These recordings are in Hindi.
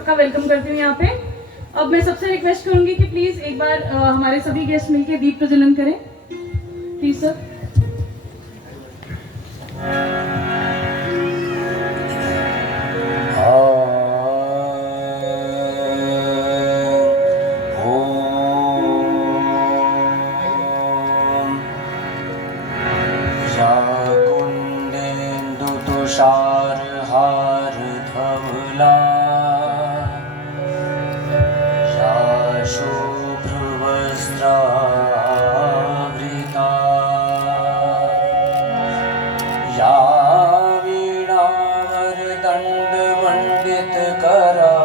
सबका वेलकम करती हूँ यहाँ पे। अब मैं सबसे रिक्वेस्ट करूंगी कि प्लीज एक बार हमारे सभी गेस्ट मिलकर दीप प्रज्वलन करें, प्लीज सर। तुषारहार धवला या शुभ्रवस्त्रावृता या वीणावरदण्डमण्डितकरा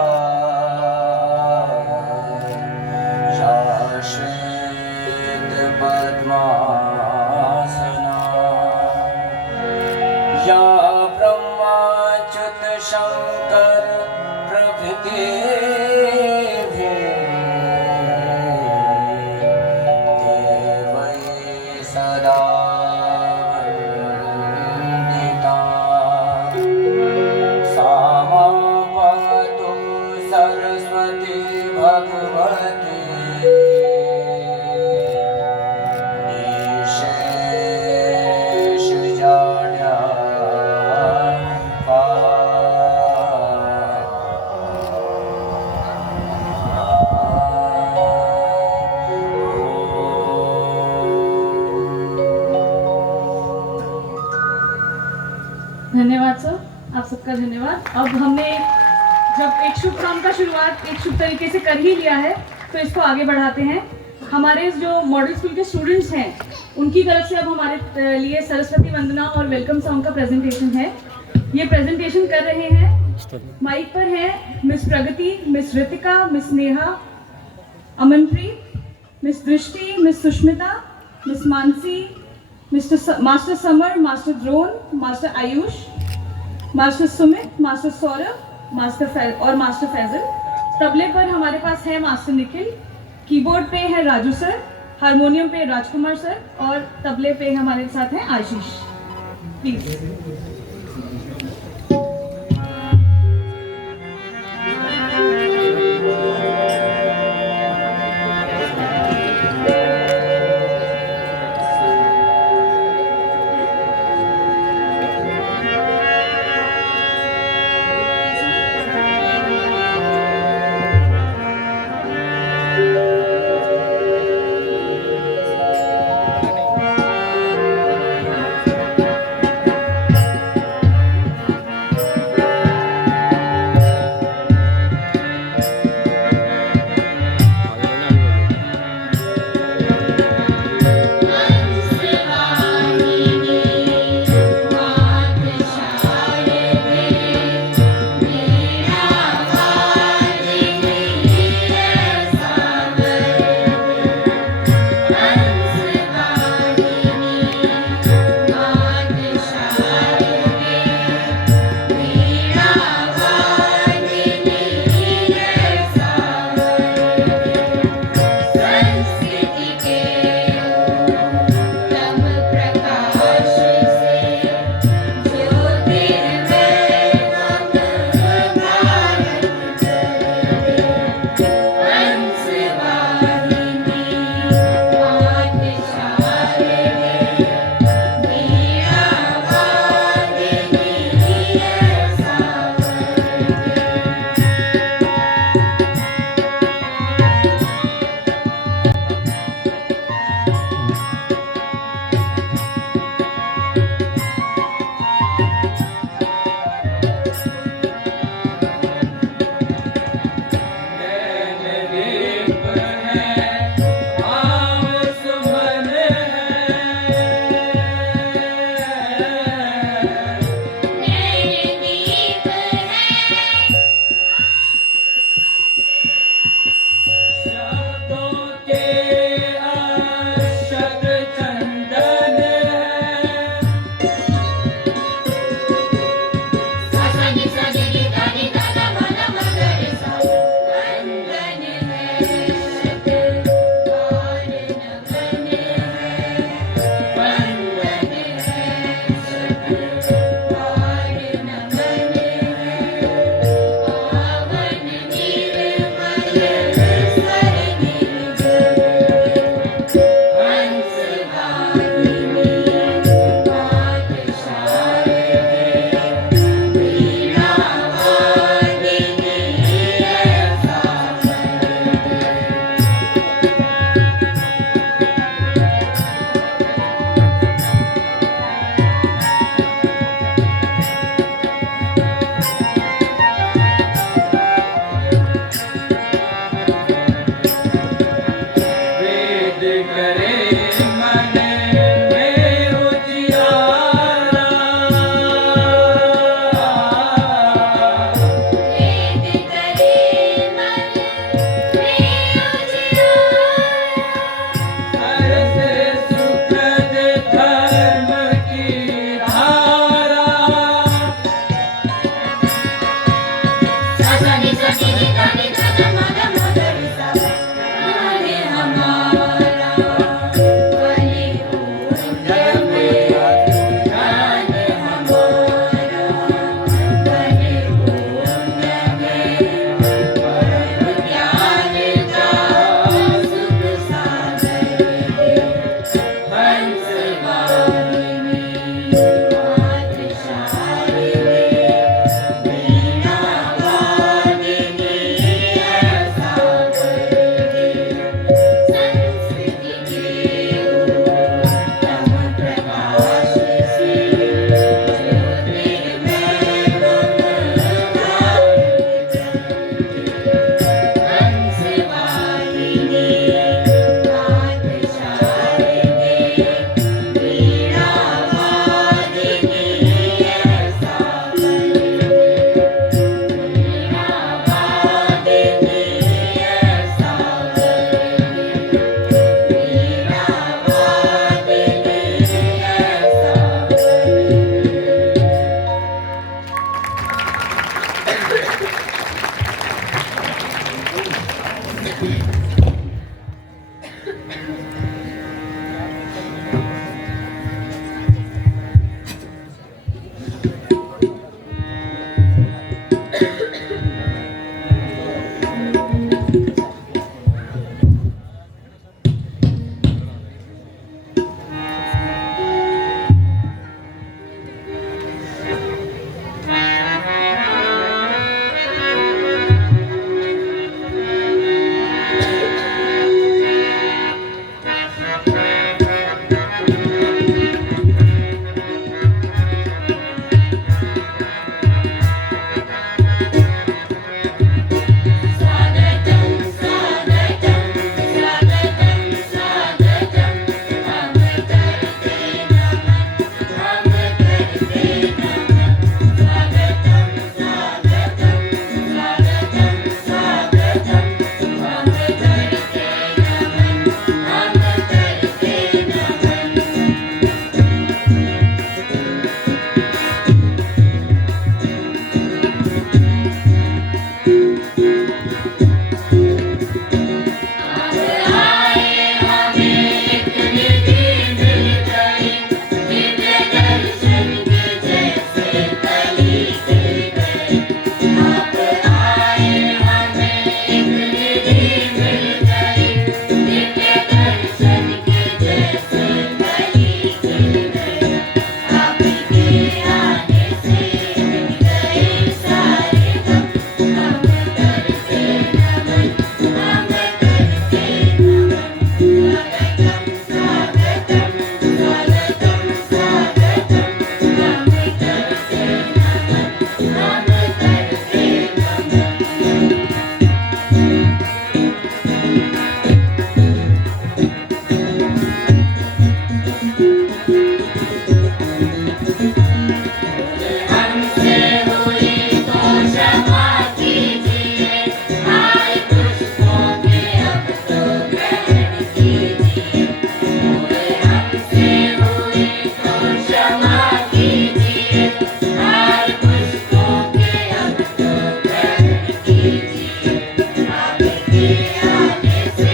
या श्वेतपद्मासना या ब्रह्माच्युत शंकर प्रभृति देवै सदा वन्दिता। सा मां पातु सरस्वती भगवती धन्यवाद सर, आप सबका धन्यवाद। अब हमने जब एक शुभ काम का शुरुआत एक शुभ तरीके से कर ही लिया है तो इसको आगे बढ़ाते हैं। हमारे जो मॉडल स्कूल के स्टूडेंट्स हैं उनकी तरफ से अब हमारे लिए सरस्वती वंदना और वेलकम सॉन्ग का प्रेजेंटेशन है। ये प्रेजेंटेशन कर रहे हैं, माइक पर है Miss Pragati, Miss Ritika, Miss Neha, Amanpreet, Miss Drishti, Miss Sushmita, Miss Mansi, Master Samar, Master Drona, Master Ayush, Master Sumit, Master Saurabh, और मास्टर फैजल। तबले पर हमारे पास है मास्टर निखिल, कीबोर्ड पे है राजू सर, हारमोनियम पे राजकुमार सर और तबले पे हमारे साथ हैं आशीष। प्लीज। वेद करे मन में उजियारा, वेद करे मन में उजियारा, सरसे सुखद धर्म की धारा। ससनि सनि निधनि धन मद मदरि सा, हरे हमारा परिपूर्ण में ज्ञान हमारा परिपूर्ण में परम ज्ञान का सुख सागर दे, हंस वाहिनी पाठशाली वीणा वादिनी ऐसा कर दे, संस्कृति के उत्तम प्रकाश से ज्योतिर्मय हंस वाहिनी पाठशाली वीणा वादिनी ऐसा कर दे, वीणा वादिनी ऐसा कर दे, वीणा वादिनी ऐसा कर दे। स्वागतं स्वागतं स्वागतं स्वागतं हम करते नमन, हम करते नमन, स्वागतं स्वागतं स्वागतं स्वागतं हम करते नमन, हम करते नमन। अब आए हमें एक निधि मिल गई, दिव्य दर्शन के जैसे कली खिल गई। अब आए हमें एक निधि मिल गई, दिव्य दर्शन के जैसे कली खिल गई। आपके आने से मिट गए सारे गम, हम करते नमन, हम करते नमन, स्वागतं स्वागतं स्वागतं स्वागतं हम करते नमन, हम करते नमन। हमसे हुई तो क्षमा कीजिए, आए पुष्पों के अब तो ग्रहण कीजिए। हमसे हुई तो क्षमा कीजिए, आए पुष्पों के अब तो ग्रहण कीजिए। आपके आने से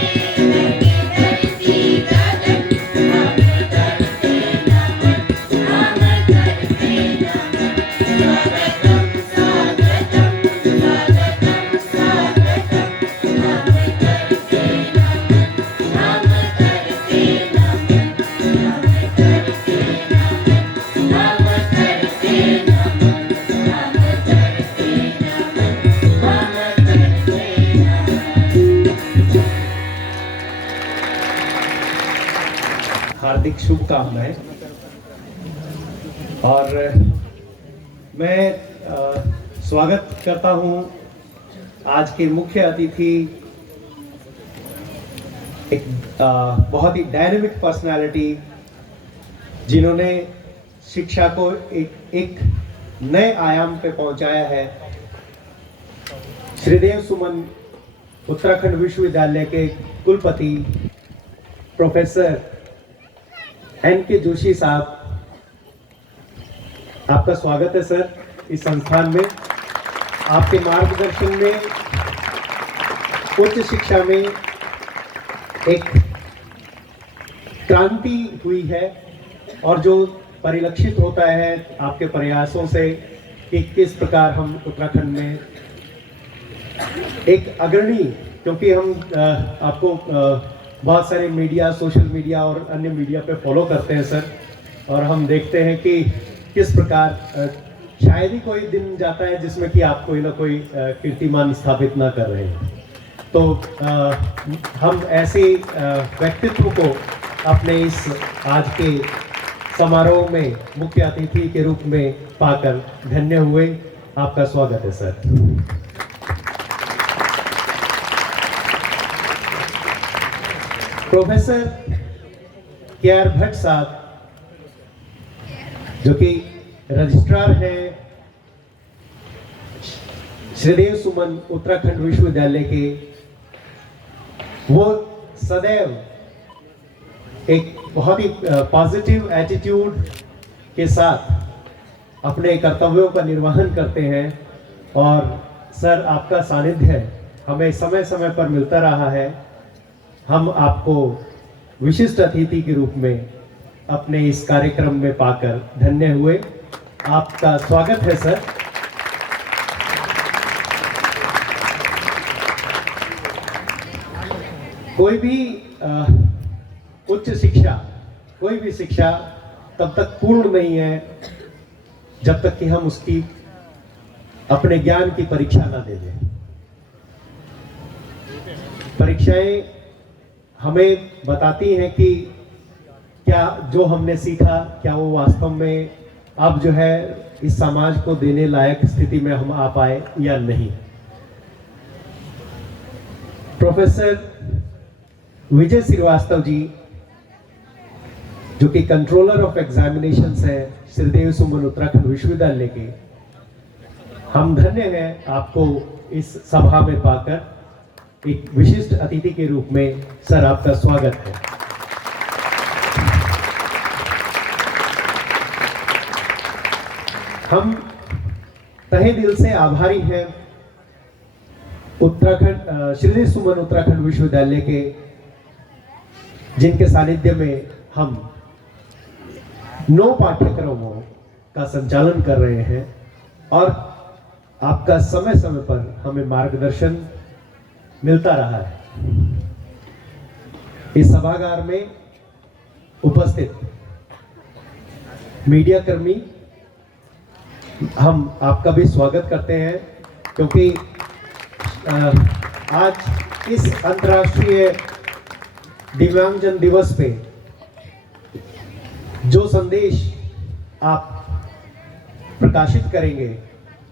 लगी धरती गगन, हम करते नमन, हम करते नमन, स्वागतं स्वागतं स्वागतं स्वागतं हम करते नमन, हम करते नमन, हम करते नमन, हम करते नमन, हम करते नमन, हम करते नमन। हार्दिक शुभकामनाएं। और मैं स्वागत करता हूं आज के मुख्य अतिथि एक बहुत ही डायनेमिक पर्सनालिटी, जिन्होंने शिक्षा को एक नए आयाम पे पहुंचाया है। श्रीदेव सुमन उत्तराखंड विश्वविद्यालय के कुलपति प्रोफेसर एन.के. जोशी साहब, आपका स्वागत है सर इस संस्थान में। आपके मार्गदर्शन में उच्च शिक्षा में एक क्रांति हुई है, और जो परिलक्षित होता है आपके प्रयासों से कि किस प्रकार हम उत्तराखंड में एक अग्रणी, क्योंकि हम आपको बहुत सारे मीडिया, सोशल मीडिया और अन्य मीडिया पे फॉलो करते हैं सर, और हम देखते हैं कि किस प्रकार शायद ही कोई दिन जाता है जिसमें कि आप कोई ना कोई कीर्तिमान स्थापित ना कर रहे हैं। तो हम ऐसे व्यक्तित्व को अपने इस आज के समारोह में मुख्य अतिथि के रूप में पाकर धन्य हुए। आपका स्वागत है सर। Professor KR. भट्ट साहब, जो कि रजिस्ट्रार हैं श्रीदेव सुमन उत्तराखंड विश्वविद्यालय के, वो सदैव एक बहुत ही पॉजिटिव एटीट्यूड के साथ अपने कर्तव्यों का निर्वहन करते हैं। और सर, आपका सानिध्य हमें समय समय पर मिलता रहा है। हम आपको विशिष्ट अतिथि के रूप में अपने इस कार्यक्रम में पाकर धन्य हुए। आपका स्वागत है सर। कोई भी उच्च शिक्षा, कोई भी शिक्षा तब तक पूर्ण नहीं है जब तक कि हम उसकी अपने ज्ञान की परीक्षा ना दे दें। परीक्षाएं हमें बताती हैं कि क्या जो हमने सीखा, क्या वो वास्तव में अब जो है इस समाज को देने लायक स्थिति में हम आ पाए या नहीं। प्रोफेसर विजय श्रीवास्तव जी, जो कि कंट्रोलर ऑफ एग्जामिनेशंस है श्रीदेव सुमन उत्तराखंड विश्वविद्यालय के, हम धन्य हैं आपको इस सभा में पाकर। एक विशिष्ट अतिथि के रूप में सर आपका स्वागत है। हम तहे दिल से आभारी हैं उत्तराखंड श्रीदेव सुमन उत्तराखंड विश्वविद्यालय के, जिनके सानिध्य में हम 9 पाठ्यक्रमों का संचालन कर रहे हैं, और आपका समय समय पर हमें मार्गदर्शन मिलता रहा है। इस सभागार में उपस्थित मीडिया कर्मी, हम आपका भी स्वागत करते हैं, क्योंकि आज इस अंतर्राष्ट्रीय दिव्यांगजन दिवस पे जो संदेश आप प्रकाशित करेंगे,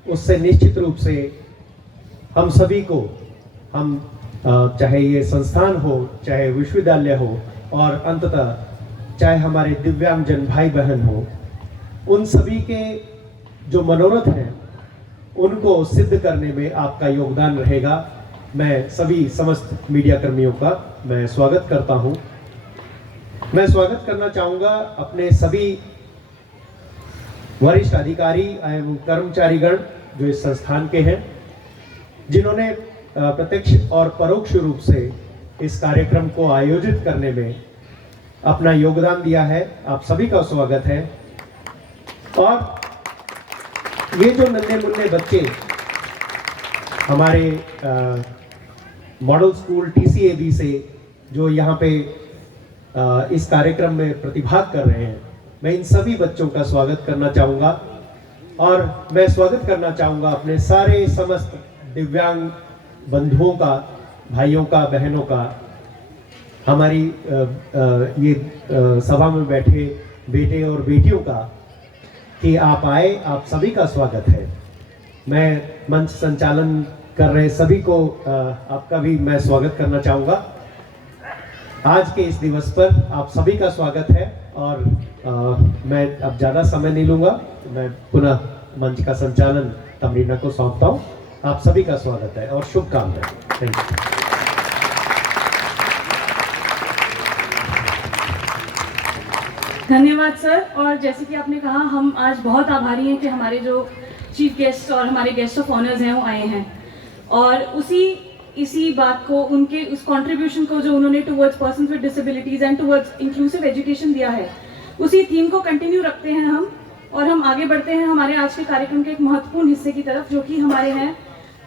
उससे निश्चित रूप से हम सभी को, हम चाहे ये संस्थान हो, चाहे विश्वविद्यालय हो, और अंततः चाहे हमारे दिव्यांगजन भाई बहन हो, उन सभी के जो मनोरथ हैं उनको सिद्ध करने में आपका योगदान रहेगा। मैं सभी समस्त मीडिया कर्मियों का मैं स्वागत करता हूं। मैं स्वागत करना चाहूँगा अपने सभी वरिष्ठ अधिकारी एवं कर्मचारीगण जो इस संस्थान के हैं, जिन्होंने प्रत्यक्ष और परोक्ष रूप से इस कार्यक्रम को आयोजित करने में अपना योगदान दिया है। आप सभी का स्वागत है। और ये जो नन्हे मुन्ने बच्चे हमारे मॉडल स्कूल TCAB से जो यहाँ पे इस कार्यक्रम में प्रतिभाग कर रहे हैं, मैं इन सभी बच्चों का स्वागत करना चाहूँगा। और मैं स्वागत करना चाहूँगा अपने सारे समस्त दिव्यांग बंधुओं का, भाइयों का, बहनों का, हमारी ये सभा में बैठे बेटे और बेटियों का, कि आप आए। आप सभी का स्वागत है। मैं मंच संचालन कर रहे सभी को आपका भी मैं स्वागत करना चाहूँगा। आज के इस दिवस पर आप सभी का स्वागत है और मैं अब ज़्यादा समय नहीं लूँगा, मैं पुनः मंच का संचालन तमरीना को सौंपता हूँ। आप सभी का स्वागत है और शुभकामनाएं। Thank you. धन्यवाद सर। और जैसे कि आपने कहा, हम आज बहुत आभारी हैं कि हमारे जो चीफ गेस्ट और हमारे गेस्ट ऑफ ऑनर्स हैं वो आए हैं, और इसी बात को, उनके उस कंट्रीब्यूशन को जो उन्होंने towards persons with disabilities and towards inclusive education दिया है, उसी थीम को कंटिन्यू रखते हैं हम, और हम आगे बढ़ते हैं हमारे आज के कार्यक्रम के एक महत्वपूर्ण हिस्से की तरफ, जो कि हमारे हैं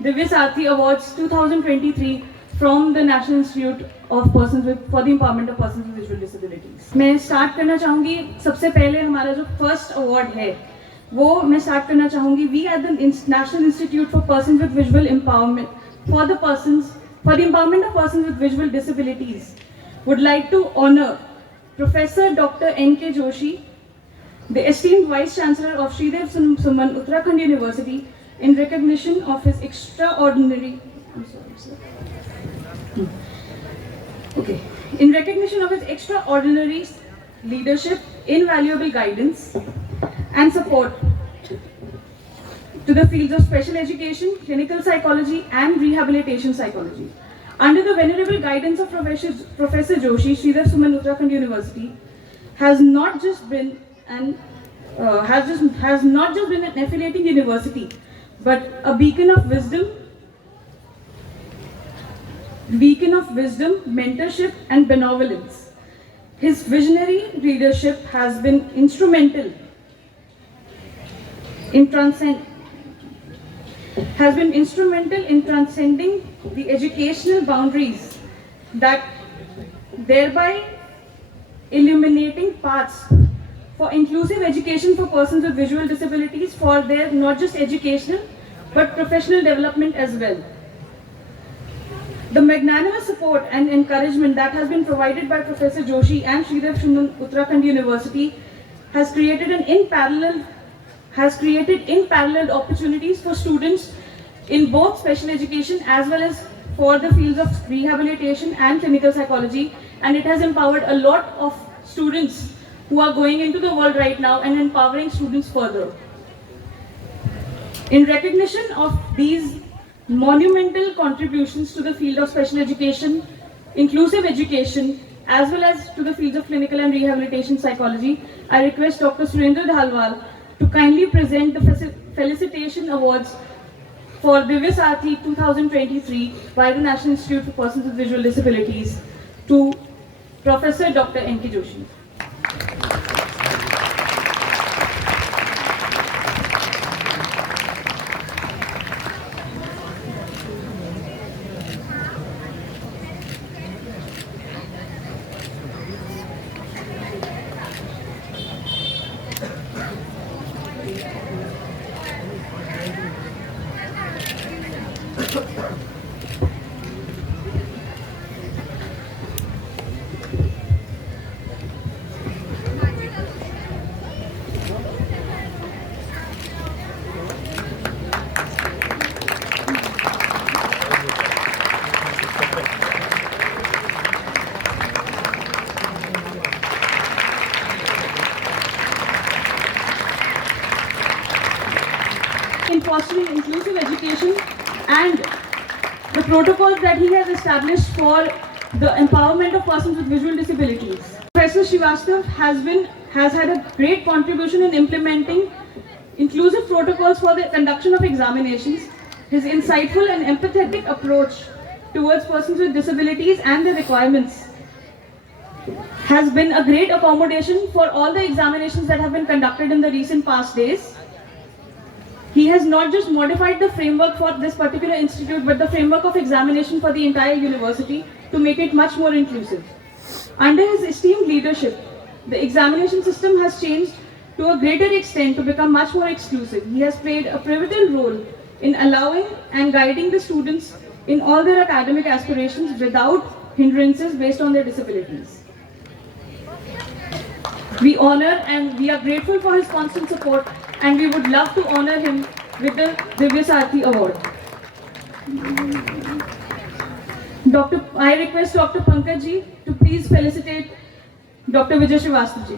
दिव्य सारथी awards 2023 from the national institute of persons with for the empowerment of persons with visual disabilities. मैं स्टार्ट करना चाहूँगी, सबसे पहले हमारा जो फर्स्ट अवार्ड है वो मैं स्टार्ट करना चाहूँगी। We at the national institute for persons with visual empowerment for the empowerment of persons with visual disabilities would like to honor Professor Dr. N.K. Joshi, the esteemed Vice Chancellor of Sridev Suman Uttarakhand University, in recognition of his extraordinary leadership, invaluable guidance and support to the fields of special education, clinical psychology and rehabilitation psychology. Under the venerable guidance of Professor Joshi, Sridev Suman Uttarakhand University has not just been an affiliating university, but a beacon of wisdom, mentorship and benevolence. His visionary leadership has been instrumental in transcending the educational boundaries, that thereby illuminating paths for inclusive education for persons with visual disabilities, for their not just educational but professional development as well. The magnanimous support and encouragement that has been provided by Professor Joshi and Sridev Suman Uttarakhand University has created unparalleled opportunities for students in both special education as well as for the fields of rehabilitation and clinical psychology, and it has empowered a lot of students who are going into the world right now and empowering students further. In recognition of these monumental contributions to the field of special education, inclusive education, as well as to the fields of clinical and rehabilitation psychology, I request Dr. Surendra Dhalwal to kindly present the Felicitation Awards for Divya Sathi 2023 by the National Institute for Persons with Visual Disabilities to Professor Dr. N.K. Joshi. In fostering inclusive education and the protocols that he has established for the empowerment of persons with visual disabilities. Professor Srivastav has had a great contribution in implementing inclusive protocols for the conduction of examinations. His insightful and empathetic approach towards persons with disabilities and their requirements has been a great accommodation for all the examinations that have been conducted in the recent past days. He has not just modified the framework for this particular institute, but the framework of examination for the entire university to make it much more inclusive. Under his esteemed leadership, the examination system has changed to a greater extent to become much more exclusive. He has played a pivotal role in allowing and guiding the students in all their academic aspirations without hindrances based on their disabilities. We honor and we are grateful for his constant support, and we would love to honor him with the Divya Sathi Award. I request Dr. Pankaj ji to please felicitate Dr. Vijay Srivastava ji.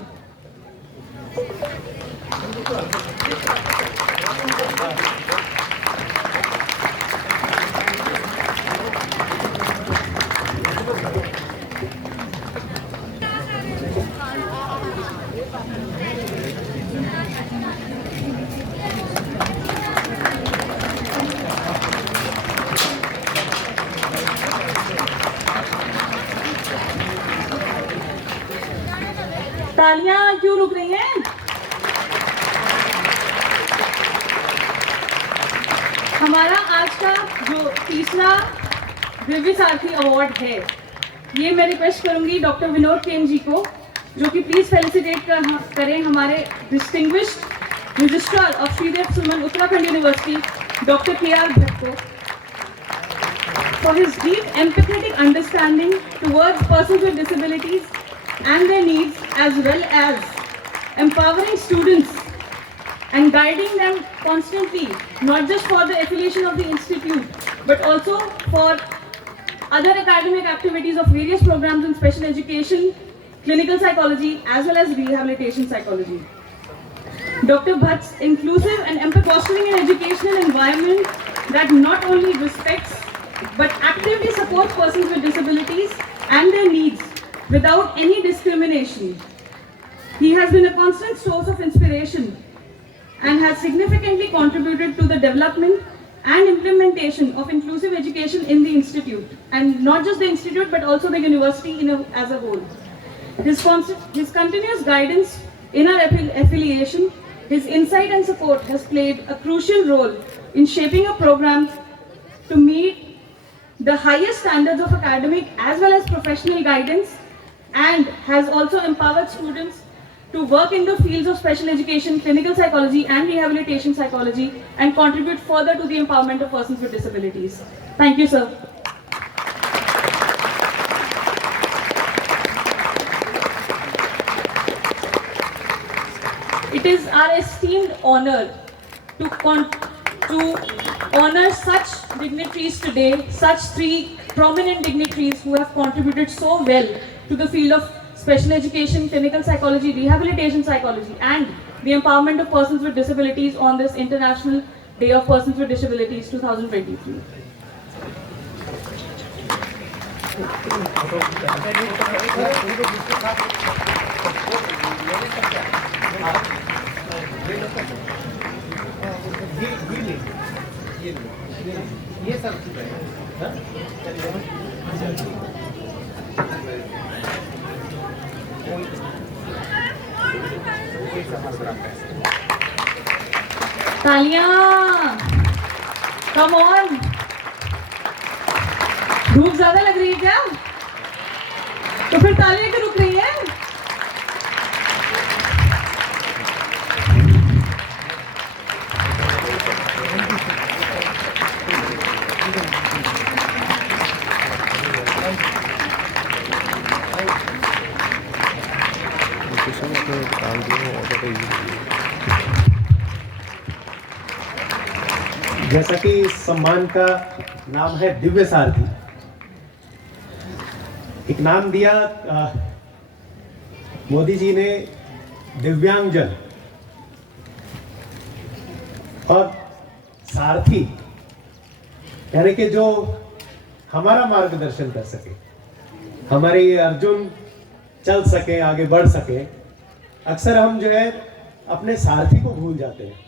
तालियां क्यों रुक रही हैं? हमारा आज का जो तीसरा दिव्य सारथी अवार्ड है, ये मैं रिक्वेस्ट करूंगी डॉक्टर विनोद केम जी को, जो कि प्लीज फेलिसिटेट करें हमारे distinguished registrar of Sridev Suman Uttarakhand university doctor KR Bhatt को, for his deep empathetic understanding towards persons with disabilities and their needs, as well as empowering students and guiding them constantly, not just for the affiliation of the institute, but also for other academic activities of various programs in special education, clinical psychology, as well as rehabilitation psychology. Dr. Bhatt's inclusive and fostering an educational environment that not only respects but actively supports persons with disabilities and their needs without any discrimination. He has been a constant source of inspiration and has significantly contributed to the development and implementation of inclusive education in the institute, and not just the institute but also the university as a whole. His continuous guidance in our affiliation, his insight and support has played a crucial role in shaping a program to meet the highest standards of academic as well as professional guidance, and has also empowered students to work in the fields of special education, clinical psychology and rehabilitation psychology, and contribute further to the empowerment of persons with disabilities. Thank you, sir. It is our esteemed honor to honor such dignitaries today, such three prominent dignitaries who have contributed so well to the field of special education, clinical psychology, rehabilitation psychology, and the empowerment of persons with disabilities on this International Day of Persons with Disabilities 2023. ये सब तालियां, कम ऑन। धूप ज्यादा लग रही है क्या? तो फिर तालियां क्यों रुक रही है? जैसा कि इस सम्मान का नाम है दिव्य सारथी, एक नाम दिया मोदी जी ने दिव्यांगजन, और सारथी यानी कि जो हमारा मार्गदर्शन कर सके, हमारे ये अर्जुन चल सके, आगे बढ़ सके। अक्सर हम जो है अपने सारथी को भूल जाते हैं।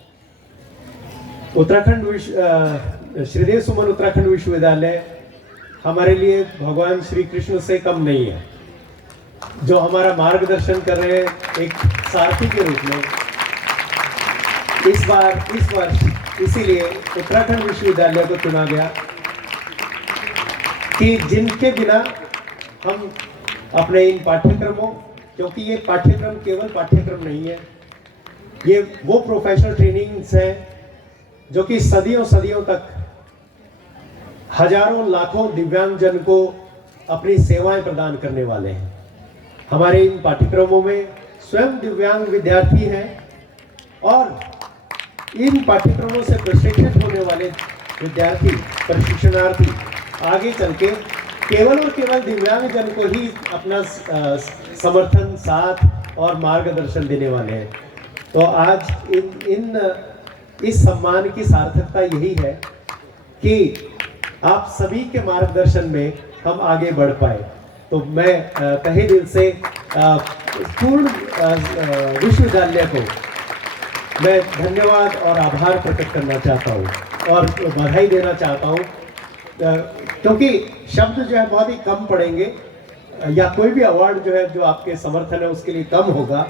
श्रीदेव सुमन उत्तराखंड विश्वविद्यालय हमारे लिए भगवान श्री कृष्ण से कम नहीं है, जो हमारा मार्गदर्शन कर रहे हैं एक सारथी के रूप में। इस वर्ष इसीलिए उत्तराखंड विश्वविद्यालय को चुना गया कि जिनके बिना हम अपने इन पाठ्यक्रमों, क्योंकि ये पाठ्यक्रम केवल पाठ्यक्रम नहीं है, ये वो प्रोफेशनल ट्रेनिंग्स हैं जो कि सदियों तक हजारों लाखों दिव्यांगजन को अपनी सेवाएं प्रदान करने वाले हैं। हमारे इन पाठ्यक्रमों में स्वयं दिव्यांग विद्यार्थी हैं, और इन पाठ्यक्रमों से प्रशिक्षित होने वाले विद्यार्थी, प्रशिक्षणार्थी आगे चल के केवल और केवल दिव्यांग जन को ही अपना समर्थन, साथ और मार्गदर्शन देने वाले हैं। तो आज इस सम्मान की सार्थकता यही है कि आप सभी के मार्गदर्शन में हम आगे बढ़ पाए। तो मैं तहे दिल से पूर्ण विश्वविद्यालय को मैं धन्यवाद और आभार प्रकट करना चाहता हूँ और बधाई देना चाहता हूँ, क्योंकि शब्द जो है बहुत ही कम पड़ेंगे या कोई भी अवार्ड जो है जो आपके समर्थन है उसके लिए कम होगा,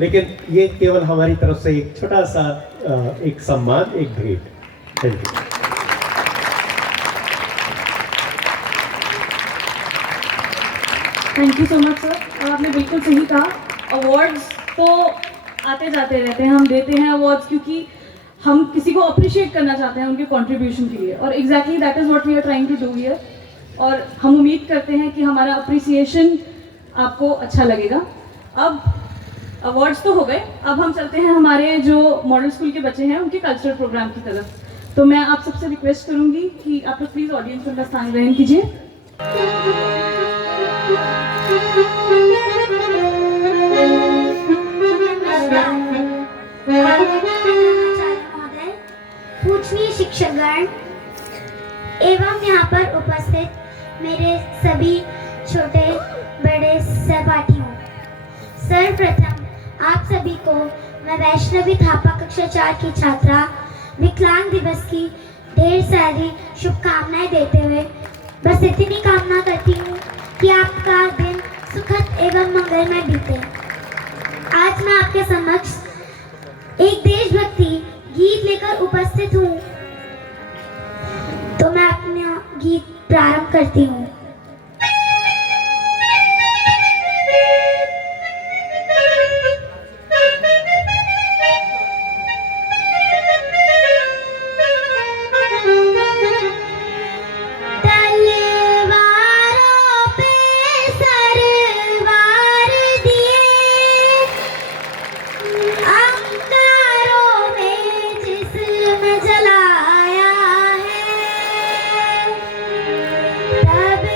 लेकिन ये केवल हमारी तरफ से एक छोटा सा एक सम्मान, एक भेंट। Thank you. Thank you so much sir. और आपने बिल्कुल सही कहा, अवार्ड्स तो आते जाते रहते हैं, हम देते हैं अवार्ड्स क्योंकि हम किसी को अप्रिशिएट करना चाहते हैं उनके कंट्रीब्यूशन के लिए, और exactly that is what we are trying to do here. और हम उम्मीद करते हैं कि हमारा अप्रिसिएशन आपको अच्छा लगेगा। अब अवार्ड्स तो हो गए, अब हम चलते हैं हमारे जो मॉडल स्कूल के बच्चे हैं उनके कल्चरल प्रोग्राम की तरफ। तो मैं आप सबसे रिक्वेस्ट करूंगी कि आप लोग प्लीज़ ऑडियंस में अपना स्थान ग्रहण कीजिए। पूजनीय शिक्षकगण एवं यहाँ पर उपस्थित मेरे सभी छोटे बड़े सहपाठियों, सर्वप्रथम आप सभी को मैं वैष्णवी थापा कक्षा 4 की छात्रा विकलांग दिवस की ढेर सारी शुभकामनाएं देते हुए बस इतनी कामना करती हूँ कि आपका दिन सुखद एवं मंगलमय बीते। आज मैं आपके समक्ष एक देशभक्ति गीत लेकर उपस्थित हूँ, तो मैं अपना गीत प्रारंभ करती हूँ। तब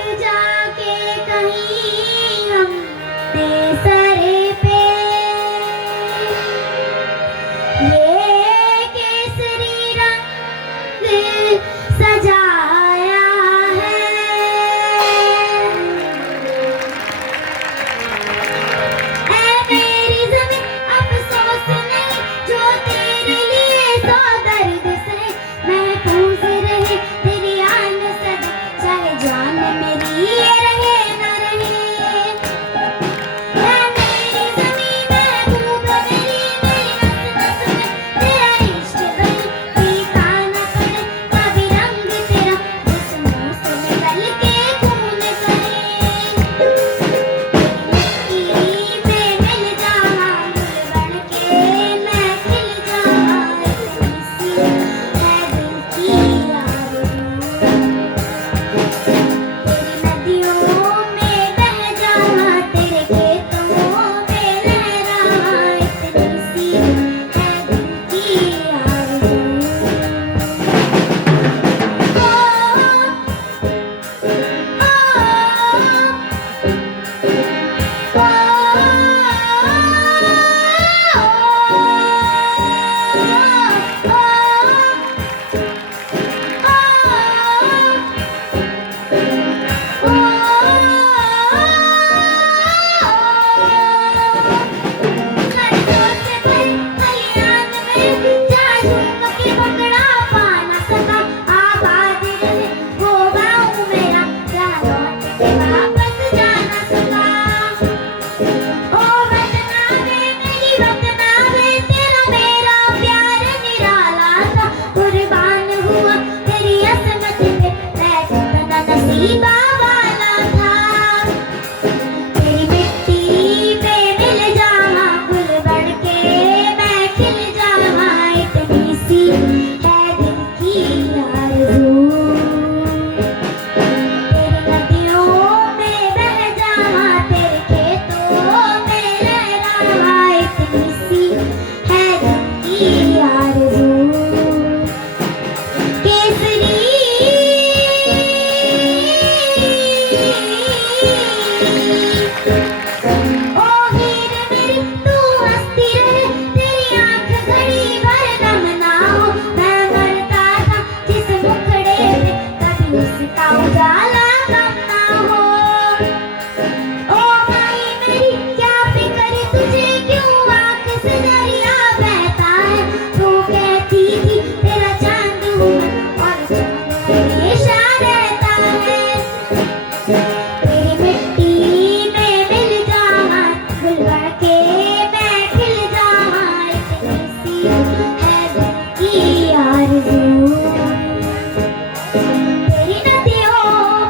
ओ हीर मेरी तू हंसती रहे, तेरी आंख घड़ी भर नम ना हो। मैं मरता था जिस मुखड़े पे, कभी उसका उजाला कम ना हो। ओ माही मेरी क्या फिक्र तुझे, क्यों आंख से दरिया बहता है। तू कहती थी तेरा चांद हूँ मैं, और चांद हमेशा रहता है। तेरी मिट्टी में मिल जावा, गुल बन के मैं खिल जावा, इतनी सी है दिल की आरज़ू। तेरी नदियों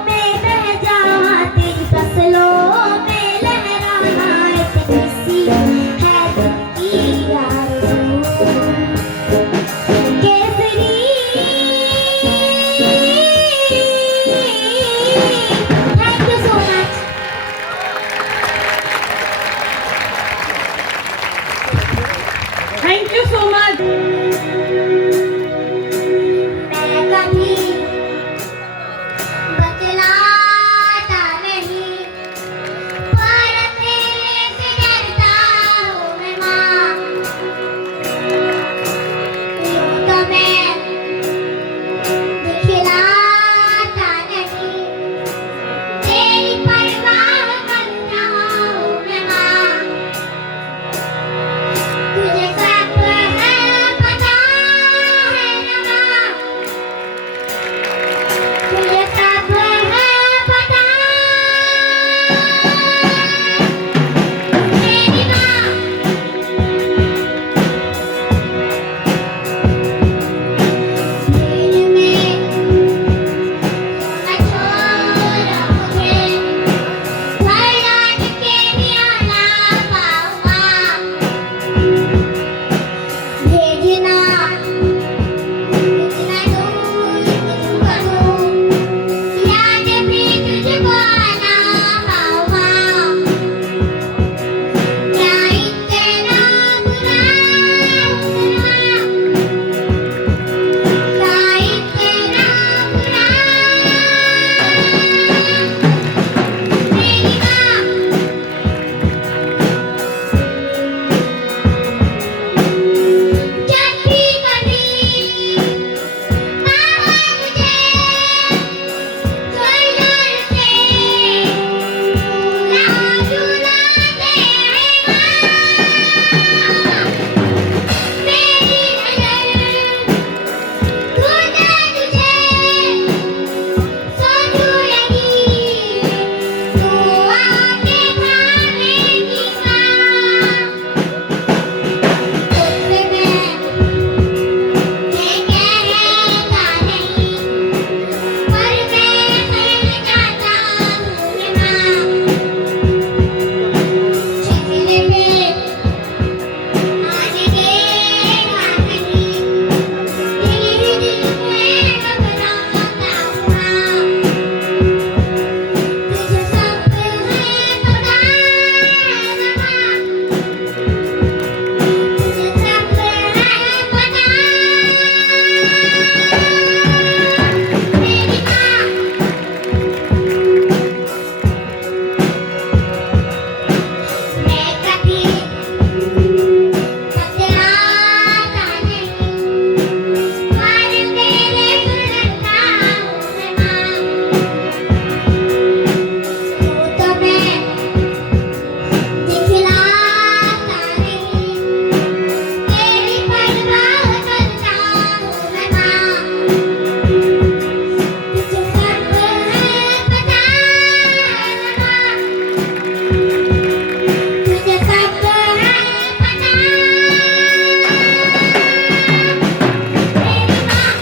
में बह जावा, तेरी फसलों में लहरावा, इतनी सी है दिल की आरज़ू। Kesari thank you so much. Thank you so much. मैं कभी बतलाता नहीं, पर तेरे से डरता हूँ मैं माँ। यूं तो मैं दिखलाता नहीं, तेरी परवाह करता हूँ मैं माँ। तुझे सब है पता है ना माँ, तुझे सब है पता मेरी माँ। दिल में न छोड़ मुझे, घर लौट के भी आना पाऊँ। भेजना इतना दूर तुझको दूँ, याद भी तुझको आना पाऊँ। क्या इतना बुरा हूँ मैं, क्या इतना बुरा मेरी माँ। जब भी कभी पावा मुझे, जोर जोर से झूला झूलाते हैं माँ। मेरी नजर ढूंढे तुझे, सोचूं यही तू आके थामेगी माँ। तुझसे मैं ये कहता नहीं, पर मैं कहना चाहता हूँ ये माँ। चेहरे पे आने देगा नहीं, दिल ही दिल में घबराता हूँ माँ। तुझे सब है पता है ना माँ, तुझे सब है पता मेरी माँ। मैं कभी बतलाता नहीं, पर तेरे से डरता हूँ मैं माँ। यूं तो मैं दिखलाता नहीं, तेरी परवाह करता हूँ मैं माँ। तुझे सब है पता है ना माँ, तुझे सब है पता मेरी माँ।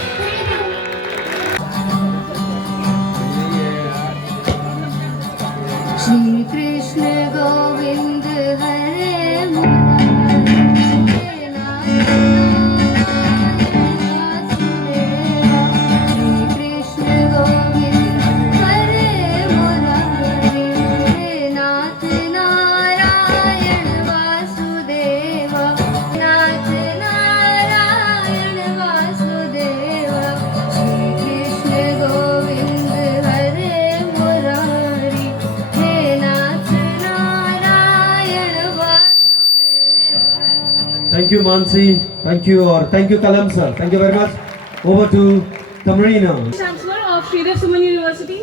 श्री कृष्ण गोविंद हरे मुरारी, श्री कृष्ण गोविंद हरे मुरारी, नाथ नारायण वासुदेव, नाथ नारायण वासुदेव। श्री कृष्ण गोविंद हरे मुरारी, हे नाथ Narayan Thank you, Mansi. Thank you, or thank you, Kalam sir. Thank you very much. Over to Tamarina. Chancellor of Sridhar Suman University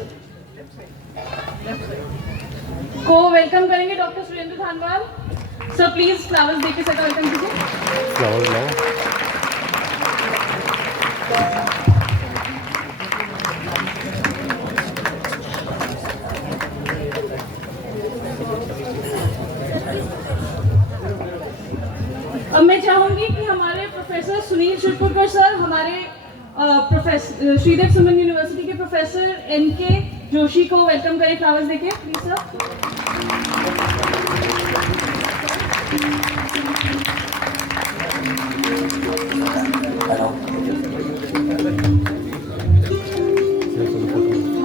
को वेलकम करेंगे doctor Surendra Dhanwal sir. Please flowers देके सर वेलकम कीजिए। अब मैं चाहूंगी कि हमारे प्रोफेसर सुनील शिरपुरकर सर, हमारे प्रोफेसर श्रीधर सुमन यूनिवर्सिटी के प्रोफेसर एनके जोशी को वेलकम करें फ्लावर्स देके प्लीज सर।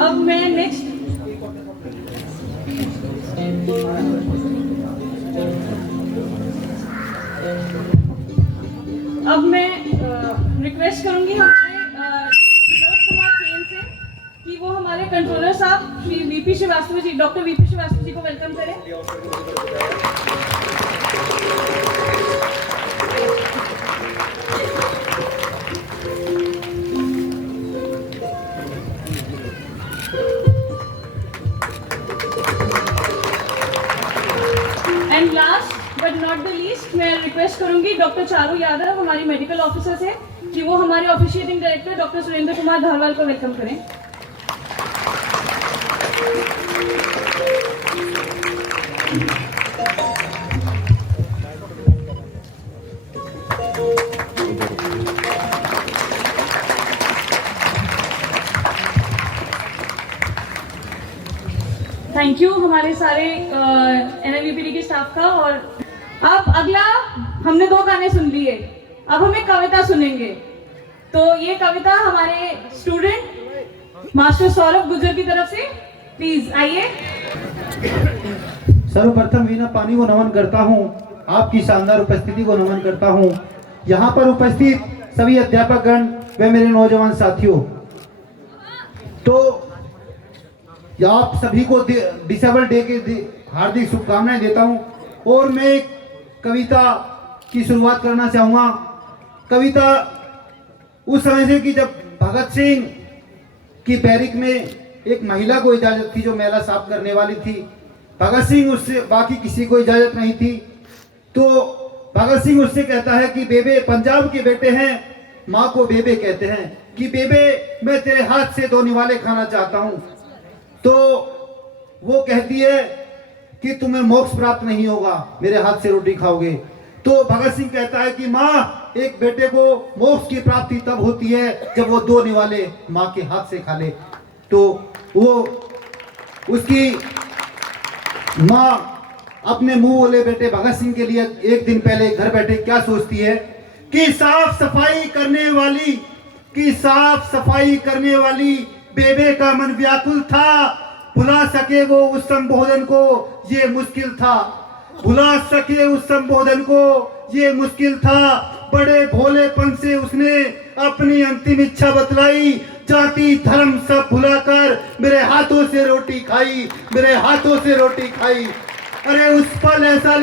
अब मैं नेक्स्ट रिक्वेस्ट करूंगी हमारे विनोद कुमार केन से कि वो हमारे कंट्रोलर साहब Shri VP Srivastava ji, doctor VP Srivastava ji को वेलकम करें। And last but not the least मैं रिक्वेस्ट करूंगी डॉक्टर चारू यादव, हमारी मेडिकल ऑफिसर से, कि वो हमारे officiating director doctor Surendra Kumar Dharwal को वेलकम करें। थैंक यू हमारे सारे एनएलवीपीडी के स्टाफ का। और अब अगला हमने 2 गाने सुन लिए, अब हम एक कविता सुनेंगे। तो ये कविता हमारे स्टूडेंट मास्टर सौरभ गुजर की तरफ से, प्लीज आइए। सर्वप्रथम वीना पानी को नमन करता हूँ, आपकी शानदार उपस्थिति को नमन करता हूँ। यहाँ पर उपस्थित सभी अध्यापकगण व मेरे नौजवान साथियों, तो आप सभी को डिसेबल डे के हार्दिक शुभकामनाएं देता हूँ। और मैं एक कविता की शुरुआत करना चाहूँगा। कविता उस समय से कि जब भगत सिंह की बैरिक में एक महिला को इजाज़त थी जो मैला साफ करने वाली थी। भगत सिंह उससे, बाकी किसी को इजाज़त नहीं थी। तो भगत सिंह उससे कहता है कि बेबे, पंजाब के बेटे हैं, माँ को बेबे कहते हैं, कि बेबे मैं तेरे हाथ से 2 निवाले खाना चाहता हूँ। तो वो कहती है कि तुम्हें मोक्ष प्राप्त नहीं होगा, मेरे हाथ से रोटी खाओगे। तो भगत सिंह कहता है कि माँ, एक बेटे को मोक्ष की प्राप्ति तब होती है जब वो 2 निवाले माँ के हाथ से खा ले। तो वो उसकी माँ अपने मुंह बोले बेटे भगत सिंह के लिए एक दिन पहले घर बैठे क्या सोचती है कि साफ सफाई करने वाली बेबे का मन व्याकुल था, भुला सके वो उस संबोधन को, ये मुश्किल था। भुला सके उस संबोधन को, ये मुश्किल था। बड़े भोलेपन से उसने अपनी अंतिम इच्छा बतलाई, जाति धर्म सब भुलाकर मेरे हाथों से रोटी खाई, मेरे हाथों से रोटी खाई। अरे उस पल ऐसा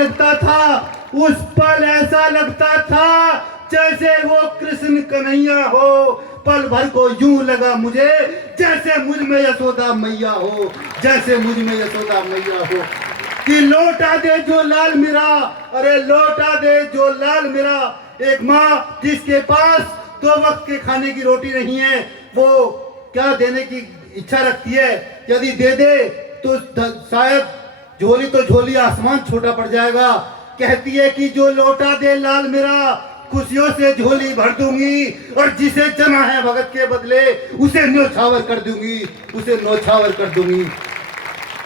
लगता था जैसे वो कृष्ण कन्हैया हो। पल भर को यूं लगा मुझे जैसे मुझ में यशोदा मैया हो, जैसे मुझ में यशोदा मैया हो। कि लौटा दे जो लाल मेरा, अरे लौटा दे जो लाल मेरा। एक माँ जिसके पास 2 वक्त के खाने की रोटी नहीं है, वो क्या देने की इच्छा रखती है? यदि दे दे तो शायद झोली तो झोली आसमान छोटा पड़ जाएगा। कहती है कि जो लौटा दे लाल मेरा, खुशियों से झोली भर दूंगी, और जिसे जना है भगत के बदले उसे न्योछावर कर दूंगी, उसे न्योछावर कर दूंगी।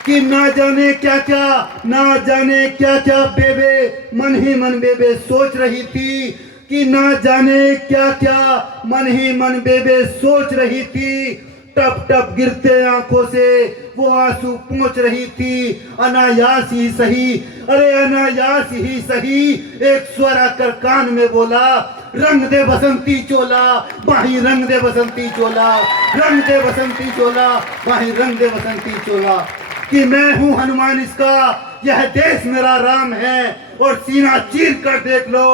कि ना जाने क्या क्या बेबे मन ही मन बेबे सोच रही थी, कि ना जाने क्या मन ही मन बेबे सोच रही थी। टप टप गिरते आंखों से वो आंसू पहुंच रही थी। अनायास ही सही, अरे अनायास ही सही, एक स्वर आकर कान में बोला, रंग दे बसंती चोला बाही, रंग दे बसंती चोला, रंग दे बसंती चोला बाही, रंग दे बसंती चोला। कि मैं हूँ हनुमान इसका, यह देश मेरा राम है और सीना चीर कर देख लो,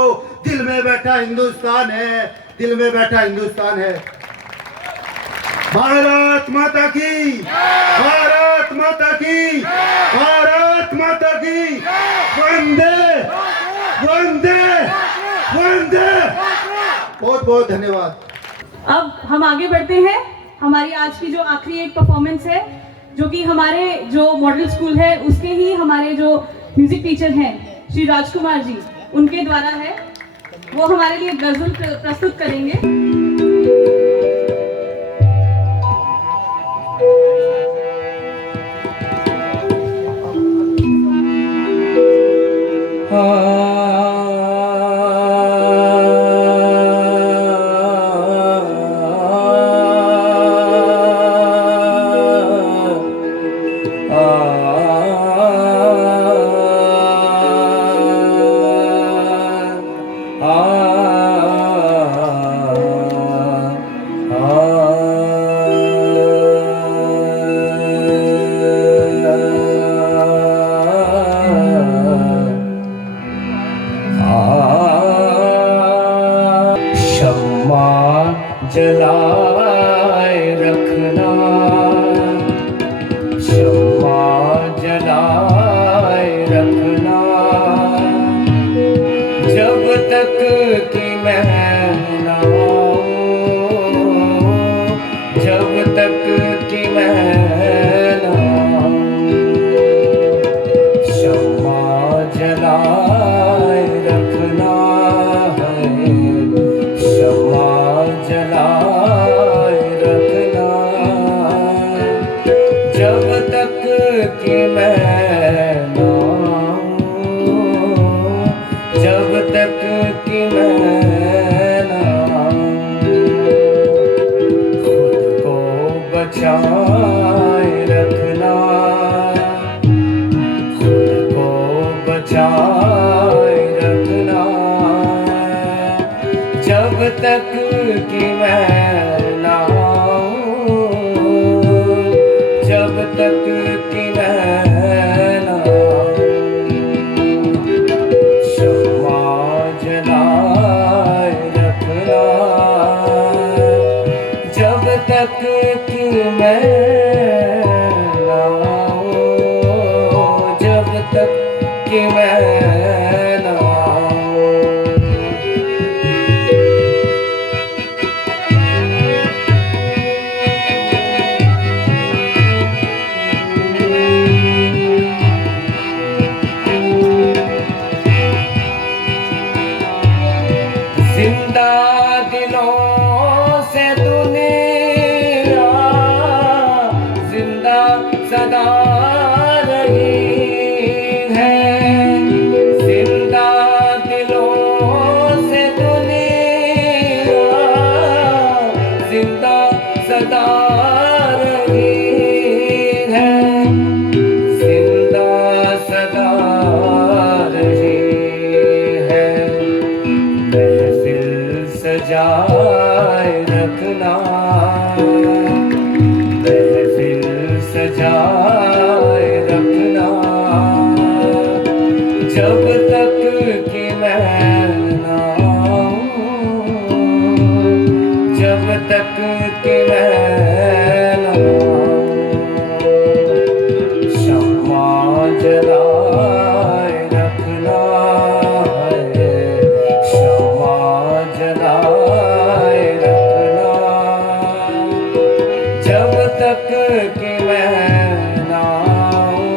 दिल में बैठा हिंदुस्तान है, दिल में बैठा हिंदुस्तान है। भारत माता की, भारत माता की, भारत माता की, वंदे वंदे वंदे। बहुत बहुत धन्यवाद। अब हम आगे बढ़ते हैं। हमारी आज की जो आखिरी एक परफॉर्मेंस है, जो कि हमारे जो मॉडल स्कूल है उसके ही हमारे जो म्यूजिक टीचर हैं श्री राजकुमार जी, उनके द्वारा है। वो हमारे लिए गजल प्रस्तुत करेंगे। शम्मा जलाए रखना, शम्मा जलाए रखना, जब तक कि मैं ना आऊं, जब तक कि मैं ना आऊं। शम्मा जलाए रखना है, शम्मा जलाए रखना, जब तक कि मैं ना आऊं, जब तक कि मैं ना आऊं। खुद को बचाए रखना, खुद को बचाए रखना, जब तक कि मैं ना आऊं, जब तक कि मैं ना आऊं। शम्मा जलाए रखना, जब तक कि मैं ना आऊं, जब तक कि मैं ना आऊं। जिंदा दिलों से दुनिया जिंदा सदा रही है, जिंदा दिलों से दुनिया जिंदा सदा रही है, जिंदा सदा रही है। महफिल सजाए रखना, महफिल सजाए रखना, जब तक कि मैं ना आऊं, जब तक कि मैं ना आऊं। शम्मा जलाए रखना है, शम्मा जलाए रखना, जब तक कि मैं ना आऊं,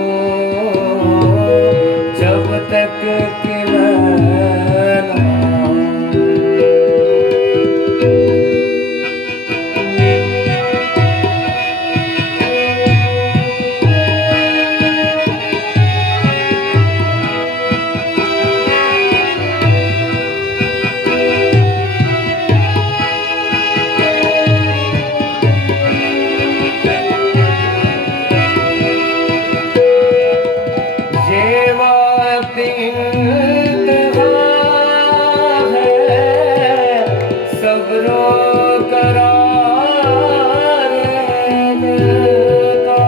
जब तक कि मैं ना आऊं। ये वक्त इंतहा है, सब्रो करार का।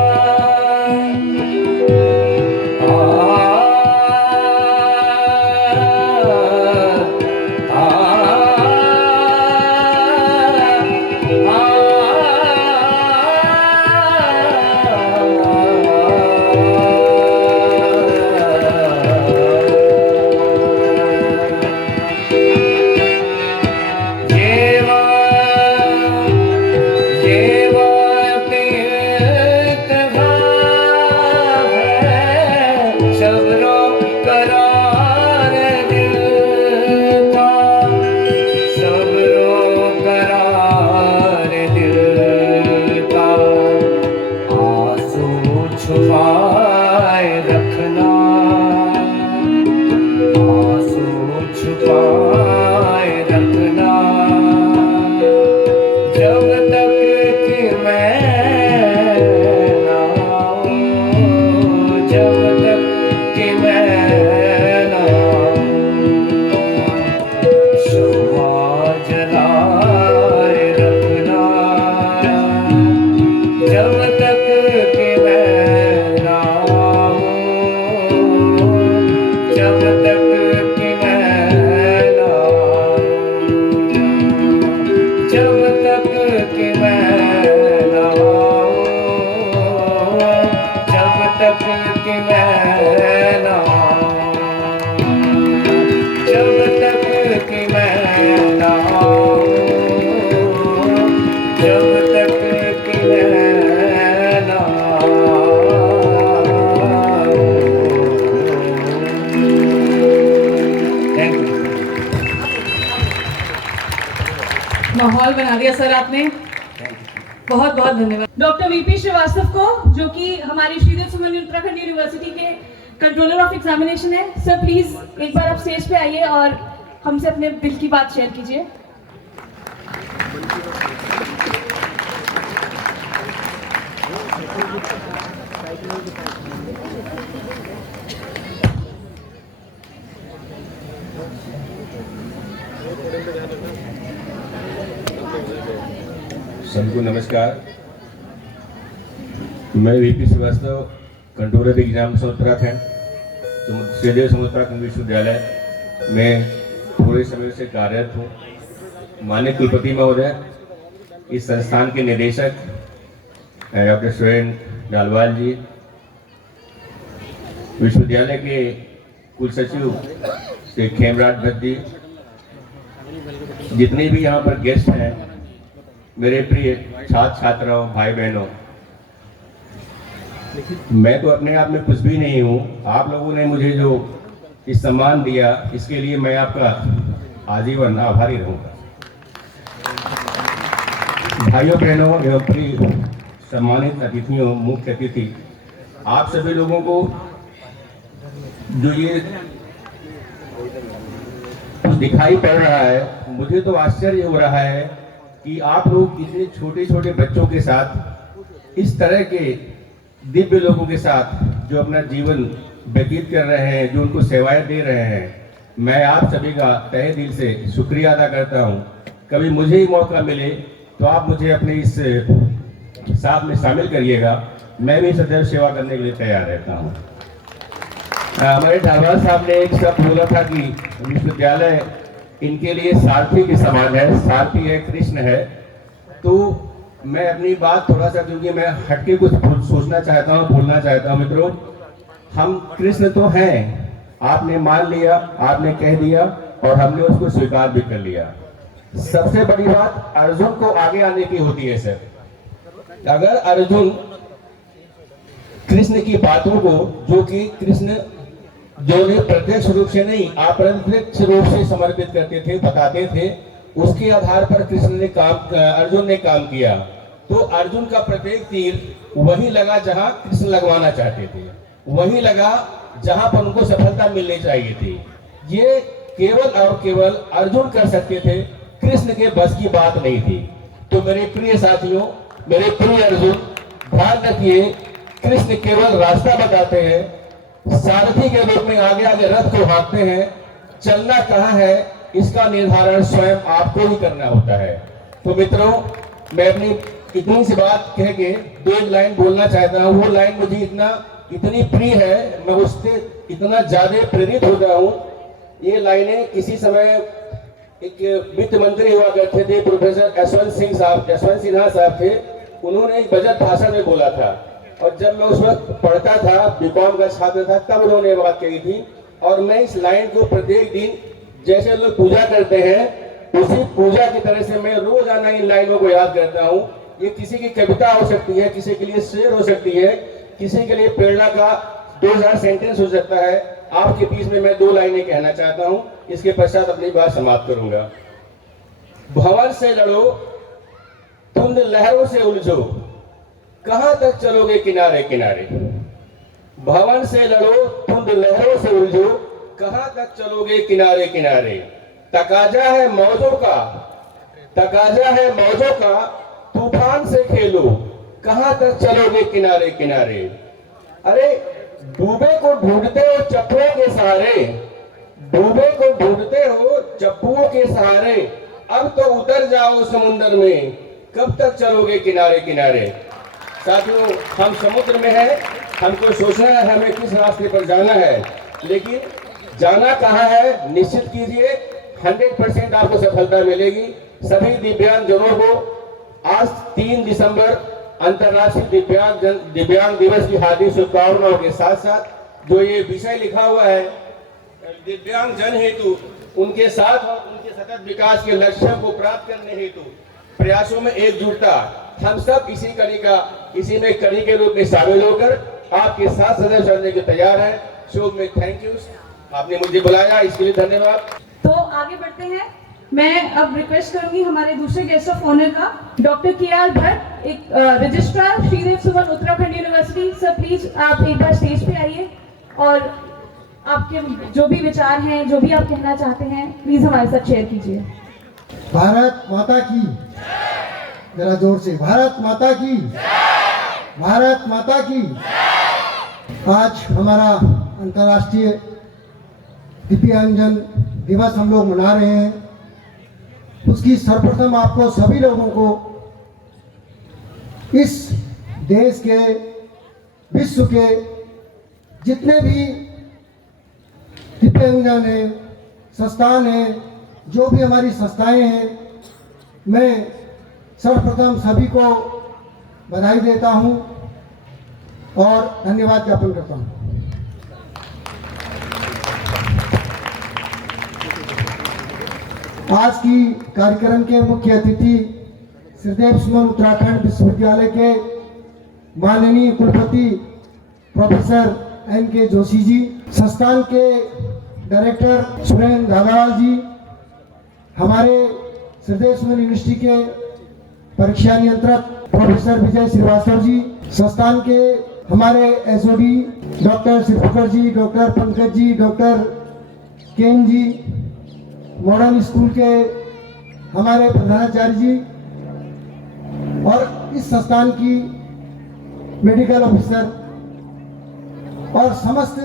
कमाल बना दिया सर आपने, बहुत बहुत धन्यवाद। डॉक्टर वीपी श्रीवास्तव को, जो कि हमारी श्रीदेव सुमन उत्तराखंड यूनिवर्सिटी के कंट्रोलर ऑफ एग्जामिनेशन है। सर प्लीज एक बार आप स्टेज पे आइए और हमसे अपने दिल की बात शेयर कीजिए। सबको नमस्कार। मैं VP Srivastava, controller examination Uttarakhand, Shridev Suman Uttarakhand विश्वविद्यालय में थोड़े समय से कार्यरत हूँ। माननीय कुलपति महोदय, इस संस्थान के निदेशक डॉक्टर सुरेंद्र डालवाल जी, विश्वविद्यालय के कुल सचिव श्री खेमराज भट्ट जी, जितने भी यहाँ पर गेस्ट हैं, मेरे प्रिय छात्र छात्राओं, भाई बहनों, मैं तो अपने आप में कुछ भी नहीं हूँ। आप लोगों ने मुझे जो इस सम्मान दिया, इसके लिए मैं आपका आजीवन आभारी रहूँगा। भाइयों बहनों एवं प्रिय सम्मानित अतिथियों, मुख्य अतिथि, आप सभी लोगों को जो ये दिखाई पड़ रहा है, मुझे तो आश्चर्य हो रहा है कि आप लोग इतने छोटे छोटे बच्चों के साथ, इस तरह के दिव्य लोगों के साथ जो अपना जीवन व्यतीत कर रहे हैं, जो उनको सेवाएं दे रहे हैं, मैं आप सभी का तहे दिल से शुक्रिया अदा करता हूं। कभी मुझे ही मौका मिले तो आप मुझे अपने इस साथ में शामिल करिएगा, मैं भी सदैव सेवा करने के लिए तैयार रहता हूं। हमारे ढाबा साहब ने एक शब्द बोला था कि विश्वविद्यालय इनके लिए सारथी के समान है, सारथी है, कृष्ण है। तो मैं अपनी बात थोड़ा सा, क्योंकि मैं हटके कुछ सोचना चाहता हूँ, बोलना चाहता हूँ। मित्रों, हम कृष्ण तो हैं, आपने मान लिया, आपने कह दिया और हमने उसको स्वीकार भी कर लिया। सबसे बड़ी बात अर्जुन को आगे आने की होती है सर। अगर अर्जुन कृष्ण की बातों को, जो कि कृष्ण जो ने प्रत्यक्ष रूप से नहीं, अप्रत्यक्ष रूप से समर्पित करते थे, बताते थे, उसके आधार पर अर्जुन ने काम किया, तो अर्जुन का प्रत्येक तीर वही लगा जहां कृष्ण लगवाना चाहते थे, वही लगा जहां पर उनको सफलता मिलनी चाहिए थी। ये केवल और केवल अर्जुन कर सकते थे, कृष्ण के बस की बात नहीं थी। तो मेरे प्रिय साथियों, मेरे प्रिय अर्जुन, ध्यान रखिए, कृष्ण केवल रास्ता बताते हैं, सारथी के रूप में आगे आगे रथ को हाँकते हैं। चलना कहाँ है, इसका निर्धारण स्वयं आपको ही करना होता है। तो मित्रों, मैं अपनी इतनी सी बात कह के दो लाइन बोलना चाहता हूँ। वो लाइन मुझे इतनी प्रिय है, मैं उससे इतना ज्यादा प्रेरित होता हूँ। ये लाइनें किसी समय एक वित्त मंत्री हुआ करते थे, प्रोफेसर यशवंत सिन्हा साहब थे, उन्होंने एक बजट भाषण में बोला था। और जब मैं उस वक्त पढ़ता था, बीकॉम का छात्र था, तब उन्होंने बात कही थी। और मैं इस लाइन को प्रत्येक दिन, जैसे लोग पूजा करते हैं, उसी पूजा की तरह से मैं रोजाना इन लाइनों को याद करता हूँ। ये किसी की कविता हो सकती है, किसी के लिए शेर हो सकती है, किसी के लिए प्रेरणा का 2000 सेंटेंस हो सकता है। आपके बीच में मैं 2 लाइनें कहना चाहता हूँ, इसके पश्चात अपनी बात समाप्त करूंगा। भंवर से लड़ो, धुंध लहरों से उलझो, कहां तक चलोगे किनारे किनारे। भंवर से लड़ो, धुंध लहरों से उलझो, कहां तक चलोगे किनारे किनारे। तकाजा है मौजों का, तकाजा है मौजों का, तूफान से खेलो, कहां तक चलोगे किनारे किनारे। अरे डूबे को ढूंढते हो चप्पुओं के सहारे, डूबे को ढूंढते हो चप्पुओं के सहारे, अब तो उतर जाओ समुद्र में, कब तक चलोगे किनारे किनारे। साथियों, हम समुद्र में हैं, हमको सोचना है हमें किस रास्ते पर जाना है, लेकिन जाना कहाँ है निश्चित कीजिए, 100% आपको सफलता मिलेगी। सभी दिव्यांग जनों को आज 3 दिसंबर अंतर्राष्ट्रीय दिव्यांग दिवस की हार्दिक शुभकामनाओं के साथ साथ जो ये विषय लिखा हुआ है दिव्यांग जन हेतु, उनके साथ और उनके सतत विकास के लक्ष्यों को प्राप्त करने हेतु प्रयासों में एकजुटता, हम सब इसी में कड़ी के रूप में शामिल होकर आपके साथ सदैव चलने के तैयार हैं। शो में थैंक यू, आपने मुझे बुलाया, इसके लिए धन्यवाद। तो आगे बढ़ते हैं। मैं अब रिक्वेस्ट करूंगी हमारे दूसरे गेस्ट ऑफ ऑनर का डॉक्टर KR भट्ट, एक registrar Sridev Suman Uttarakhand university. Sir please आप एक बार स्टेज पे आइए और आपके जो भी विचार हैं, जो भी आप कहना चाहते हैं, प्लीज हमारे साथ शेयर कीजिए। भारत माता की, जरा जोर से, भारत माता की, भारत माता की। आज हमारा अंतर्राष्ट्रीय दिव्यांगजन दिवस हम लोग मना रहे हैं। उसकी सर्वप्रथम आपको सभी लोगों को इस देश के, विश्व के जितने भी दिव्यांगजन हैं, संस्थान हैं, जो भी हमारी संस्थाएं हैं, मैं सर्वप्रथम सभी को बधाई देता हूं और धन्यवाद ज्ञापन करता हूं। आज की कार्यक्रम के मुख्य अतिथि श्रीदेव सुमन उत्तराखंड विश्वविद्यालय के माननीय कुलपति प्रोफेसर NK जोशी जी, संस्थान के डायरेक्टर सुरेंद्र दादावाल जी, हमारे श्रीदेव सुमन यूनिवर्सिटी के परीक्षा नियंत्रक प्रोफेसर विजय श्रीवास्तव जी, संस्थान के हमारे SOD डॉक्टर शिवपुकर जी, डॉक्टर पंकज जी, डॉक्टर केन जी, मॉडर्न स्कूल के हमारे प्रधानाचार्य जी और इस संस्थान की मेडिकल ऑफिसर और समस्त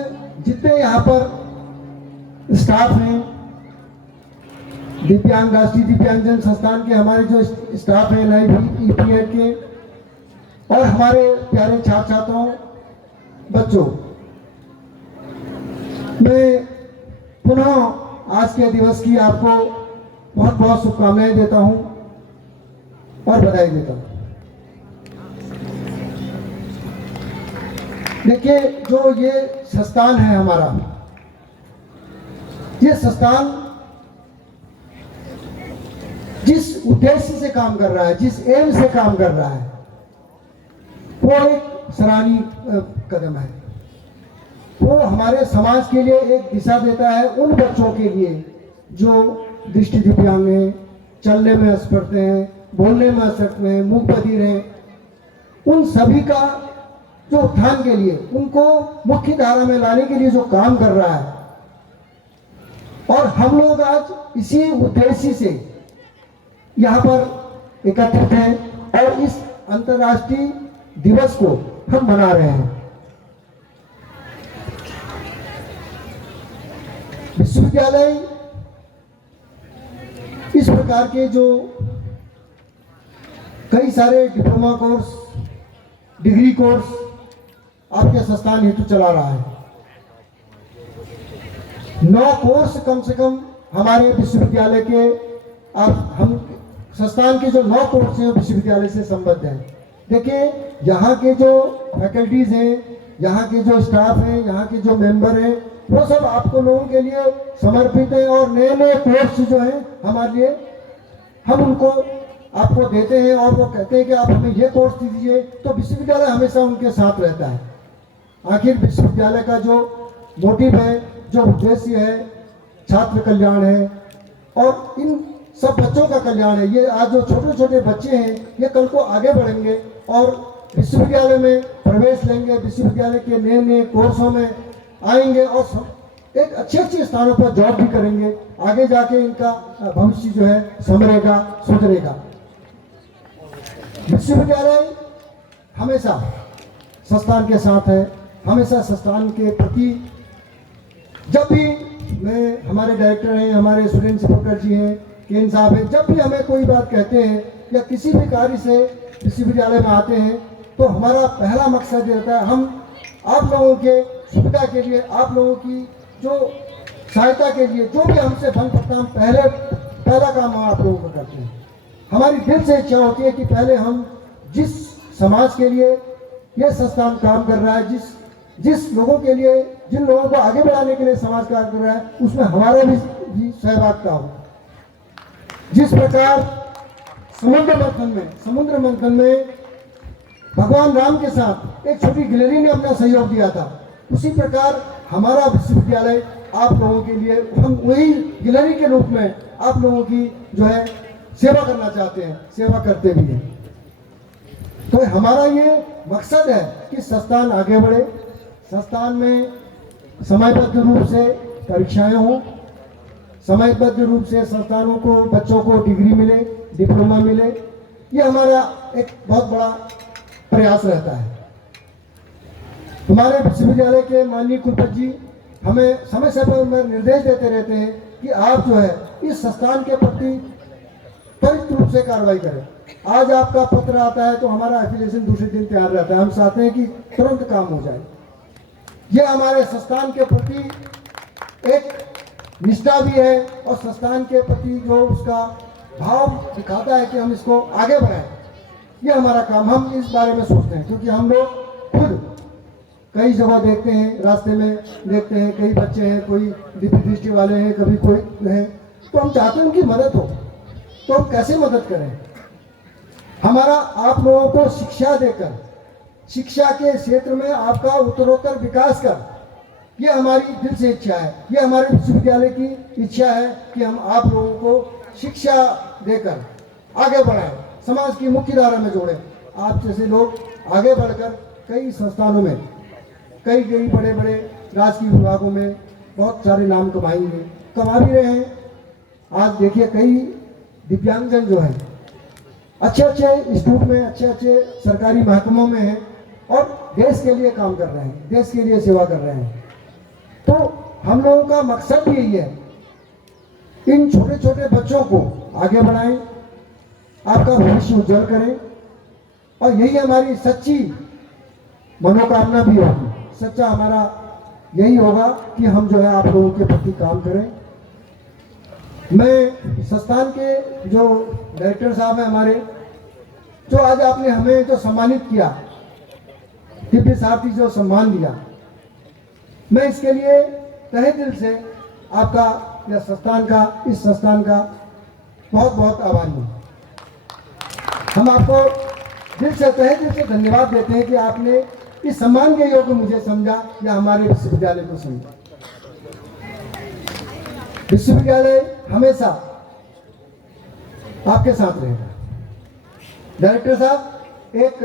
जितने यहाँ पर स्टाफ हैं, दिव्यांग राष्ट्रीय दिव्यांगजन संस्थान के हमारे जो स्टाफ हैं, लाइव EPED के, और हमारे प्यारे छात्र छात्राओं, बच्चों, मैं पुनः आज के दिवस की आपको बहुत बहुत शुभकामनाएं देता हूं और बधाई देता हूं। देखिए, जो ये संस्थान है हमारा, ये संस्थान जिस उद्देश्य से काम कर रहा है, जिस एम से काम कर रहा है, वो एक सराहनीय कदम है। वो हमारे समाज के लिए एक दिशा देता है उन बच्चों के लिए जो दृष्टि दिव्यांग हैं, चलने में असमर्थ हैं, बोलने में असमर्थ हैं, मूक बधिर हैं, उन सभी का जो उत्थान के लिए, उनको मुख्य धारा में लाने के लिए जो काम कर रहा है। और हम लोग आज इसी उद्देश्य से यहाँ पर एकत्रित हैं और इस अंतर्राष्ट्रीय दिवस को हम मना रहे हैं। विश्वविद्यालय इस प्रकार के जो कई सारे डिप्लोमा कोर्स, डिग्री कोर्स आपके संस्थान हेतु चला रहा है। 9 कोर्स कम से कम हमारे विश्वविद्यालय के, आप हम संस्थान के जो 9 कोर्स हैं विश्वविद्यालय से संबद्ध हैं। देखिए, यहाँ के जो फैकल्टीज हैं, यहाँ के जो स्टाफ हैं, यहाँ के जो मेंबर हैं, वो सब आपको लोगों के लिए समर्पित है और नए नए कोर्स जो हैं हमारे लिए, हम उनको आपको देते हैं और वो कहते हैं कि आप हमें ये कोर्स दीजिए, तो विश्वविद्यालय हमेशा उनके साथ रहता है। आखिर विश्वविद्यालय का जो मोटिव है, जो उद्देश्य है, छात्र कल्याण है और इन सब बच्चों का कल्याण है। ये आज जो छोटे छोटे बच्चे हैं, ये कल को आगे बढ़ेंगे और विश्वविद्यालय में प्रवेश लेंगे, विश्वविद्यालय के नए नए कोर्सों में आएंगे और एक अच्छे स्थानों पर जॉब भी करेंगे। आगे जाके इनका भविष्य जो है संवरेगा, सुधरेगा। विश्वविद्यालय हमेशा संस्थान के साथ है, हमेशा संस्थान के प्रति, जब भी मैं, हमारे डायरेक्टर हैं, हमारे सुरेंद्र शिवपुकर जी हैं, केन साहब हैं, जब भी हमें कोई बात कहते हैं या किसी भी कार्य से विश्वविद्यालय में आते हैं, तो हमारा पहला मकसद ये रहता है, हम आप लोगों के सुविधा के लिए, आप लोगों की जो सहायता के लिए, जो भी हमसे बन सकता, हम पहला काम हम आप लोगों को करते हैं। हमारी दिल से इच्छा होती है कि पहले हम जिस समाज के लिए ये संस्थान काम कर रहा है, जिस लोगों के लिए, जिन लोगों को आगे बढ़ाने के लिए समाज कार्य कर रहा है, उसमें हमारा भी सहभागिता हो। जिस प्रकार समुद्र मंथन में भगवान राम के साथ एक छोटी गिलहरी ने अपना सहयोग दिया था, उसी प्रकार हमारा विश्वविद्यालय आप लोगों के लिए, हम वही गिलहरी के रूप में आप लोगों की जो है सेवा करना चाहते हैं, सेवा करते भी हैं। तो हमारा ये मकसद है कि संस्थान आगे बढ़े, संस्थान में समयबद्ध रूप से परीक्षाएं हों, समयबद्ध रूप से संस्थानों को, बच्चों को डिग्री मिले, डिप्लोमा मिले। ये हमारा एक बहुत बड़ा प्रयास रहता है। हमारे विश्वविद्यालय के माननीय कुलपति जी हमें समय समय पर निर्देश देते रहते हैं कि आप जो है इस संस्थान के प्रति त्वरित रूप से कार्रवाई करें। आज आपका पत्र आता है तो हमारा एफिलिएशन दूसरे दिन तैयार रहता है, हम चाहते हैं कि तुरंत काम हो जाए। यह हमारे संस्थान के प्रति एक निष्ठा भी है और संस्थान के प्रति जो उसका भाव दिखाता है कि हम इसको आगे बढ़ाएं। ये हमारा काम, हम इस बारे में सोचते हैं, क्योंकि हम लोग खुद कई जगह देखते हैं, रास्ते में देखते हैं, कई बच्चे हैं, कोई दिव्य दृष्टि वाले हैं, कभी कोई हैं, तो हम चाहते हैं उनकी मदद हो। तो हम कैसे मदद करें? हमारा आप लोगों को शिक्षा देकर, शिक्षा के क्षेत्र में आपका उत्तरोत्तर विकास कर, ये हमारी दिल से इच्छा है। ये हमारे विश्वविद्यालय की इच्छा है कि हम आप लोगों को शिक्षा देकर आगे बढ़ाएं, समाज की मुख्य धारा में जोड़ें। आप जैसे लोग आगे बढ़कर कई संस्थानों में, कई बड़े बड़े राजकीय विभागों में बहुत सारे नाम कमाएंगे, कमा भी रहे हैं। आज देखिए कई दिव्यांगजन जो हैं अच्छे अच्छे इंस्टीट्यूट में, अच्छे अच्छे सरकारी महकमों में हैं और देश के लिए काम कर रहे हैं, देश के लिए सेवा कर रहे हैं। तो हम लोगों का मकसद भी यही है, इन छोटे छोटे बच्चों को आगे बढ़ाएं, आपका भविष्य उज्जवल करें। और यही हमारी सच्ची मनोकामना भी होगी, सच्चा हमारा यही होगा कि हम जो है आप लोगों के प्रति काम करें। मैं संस्थान के जो डायरेक्टर साहब हैं हमारे, जो आज आपने हमें जो सम्मानित किया, दिव्य सारथी जो सम्मान दिया, मैं इसके लिए तहे दिल से आपका या संस्थान का, इस संस्थान का बहुत बहुत आभारी हूँ। हम आपको दिल से, तहे दिल से धन्यवाद देते हैं कि आपने इस सम्मान के योग्य मुझे समझा या हमारे विश्वविद्यालय को समझा। विश्वविद्यालय हमेशा आपके साथ रहेगा। डायरेक्टर साहब, एक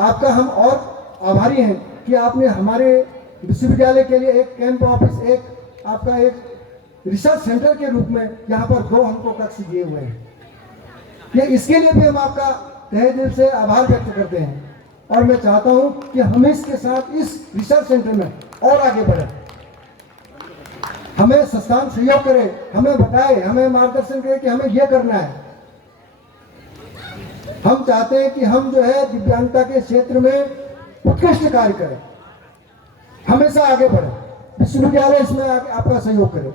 आपका हम और आभारी हैं कि आपने हमारे विश्वविद्यालय के लिए एक कैंप ऑफिस, एक आपका एक रिसर्च सेंटर के रूप में यहाँ पर 2 हमको कक्ष दिए हुए हैं। ये इसके लिए भी हम आपका तहे दिल से आभार व्यक्त करते हैं और मैं चाहता हूँ कि हम इसके साथ इस रिसर्च सेंटर में और आगे बढ़ें। हमें संस्थान सहयोग करे, हमें बताए, हमें मार्गदर्शन करे कि हमें यह करना है। हम चाहते हैं कि हम जो है दिव्यांगता के क्षेत्र में उत्कृष्ट कार्य करें, हमेशा आगे बढ़े, विश्वविद्यालय इसमें आपका सहयोग करे।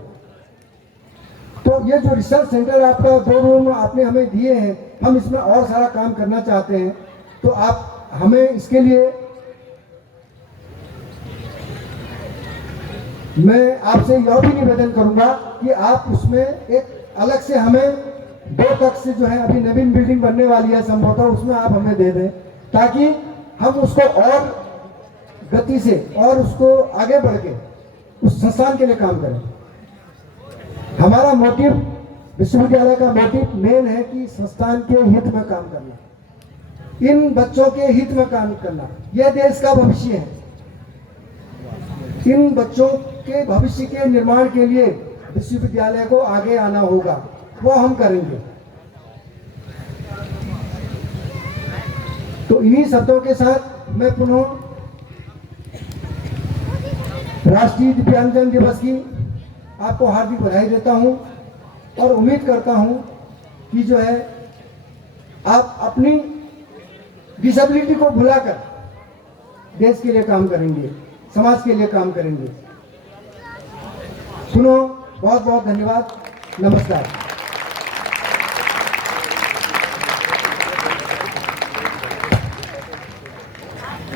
तो ये जो रिसर्च सेंटर आपका 2 रूम आपने हमें दिए हैं, हम इसमें और सारा काम करना चाहते हैं। तो आप हमें इसके लिए, मैं आपसे यह भी निवेदन करूंगा कि आप उसमें एक अलग से हमें 2 कक्ष जो है, अभी नवीन बिल्डिंग बनने वाली है संभवतः, उसमें आप हमें दे दें ताकि हम उसको और गति से और उसको आगे बढ़ के उस संस्थान के लिए काम करें। हमारा मोटिव, विश्वविद्यालय का मोटिव मेन है कि संस्थान के हित में काम करना, इन बच्चों के हित में काम करना। यह देश का भविष्य है। इन बच्चों के भविष्य के निर्माण के लिए विश्वविद्यालय को आगे आना होगा, वो हम करेंगे। तो इन्हीं शब्दों के साथ मैं पुनः राष्ट्रीय दिव्यांगजन दिवस की आपको हार्दिक बधाई देता हूं और उम्मीद करता हूं कि जो है आप अपनी डिसेबिलिटी को भुलाकर देश के लिए काम करेंगे, समाज के लिए काम करेंगे। सुनो, बहुत बहुत धन्यवाद, नमस्कार।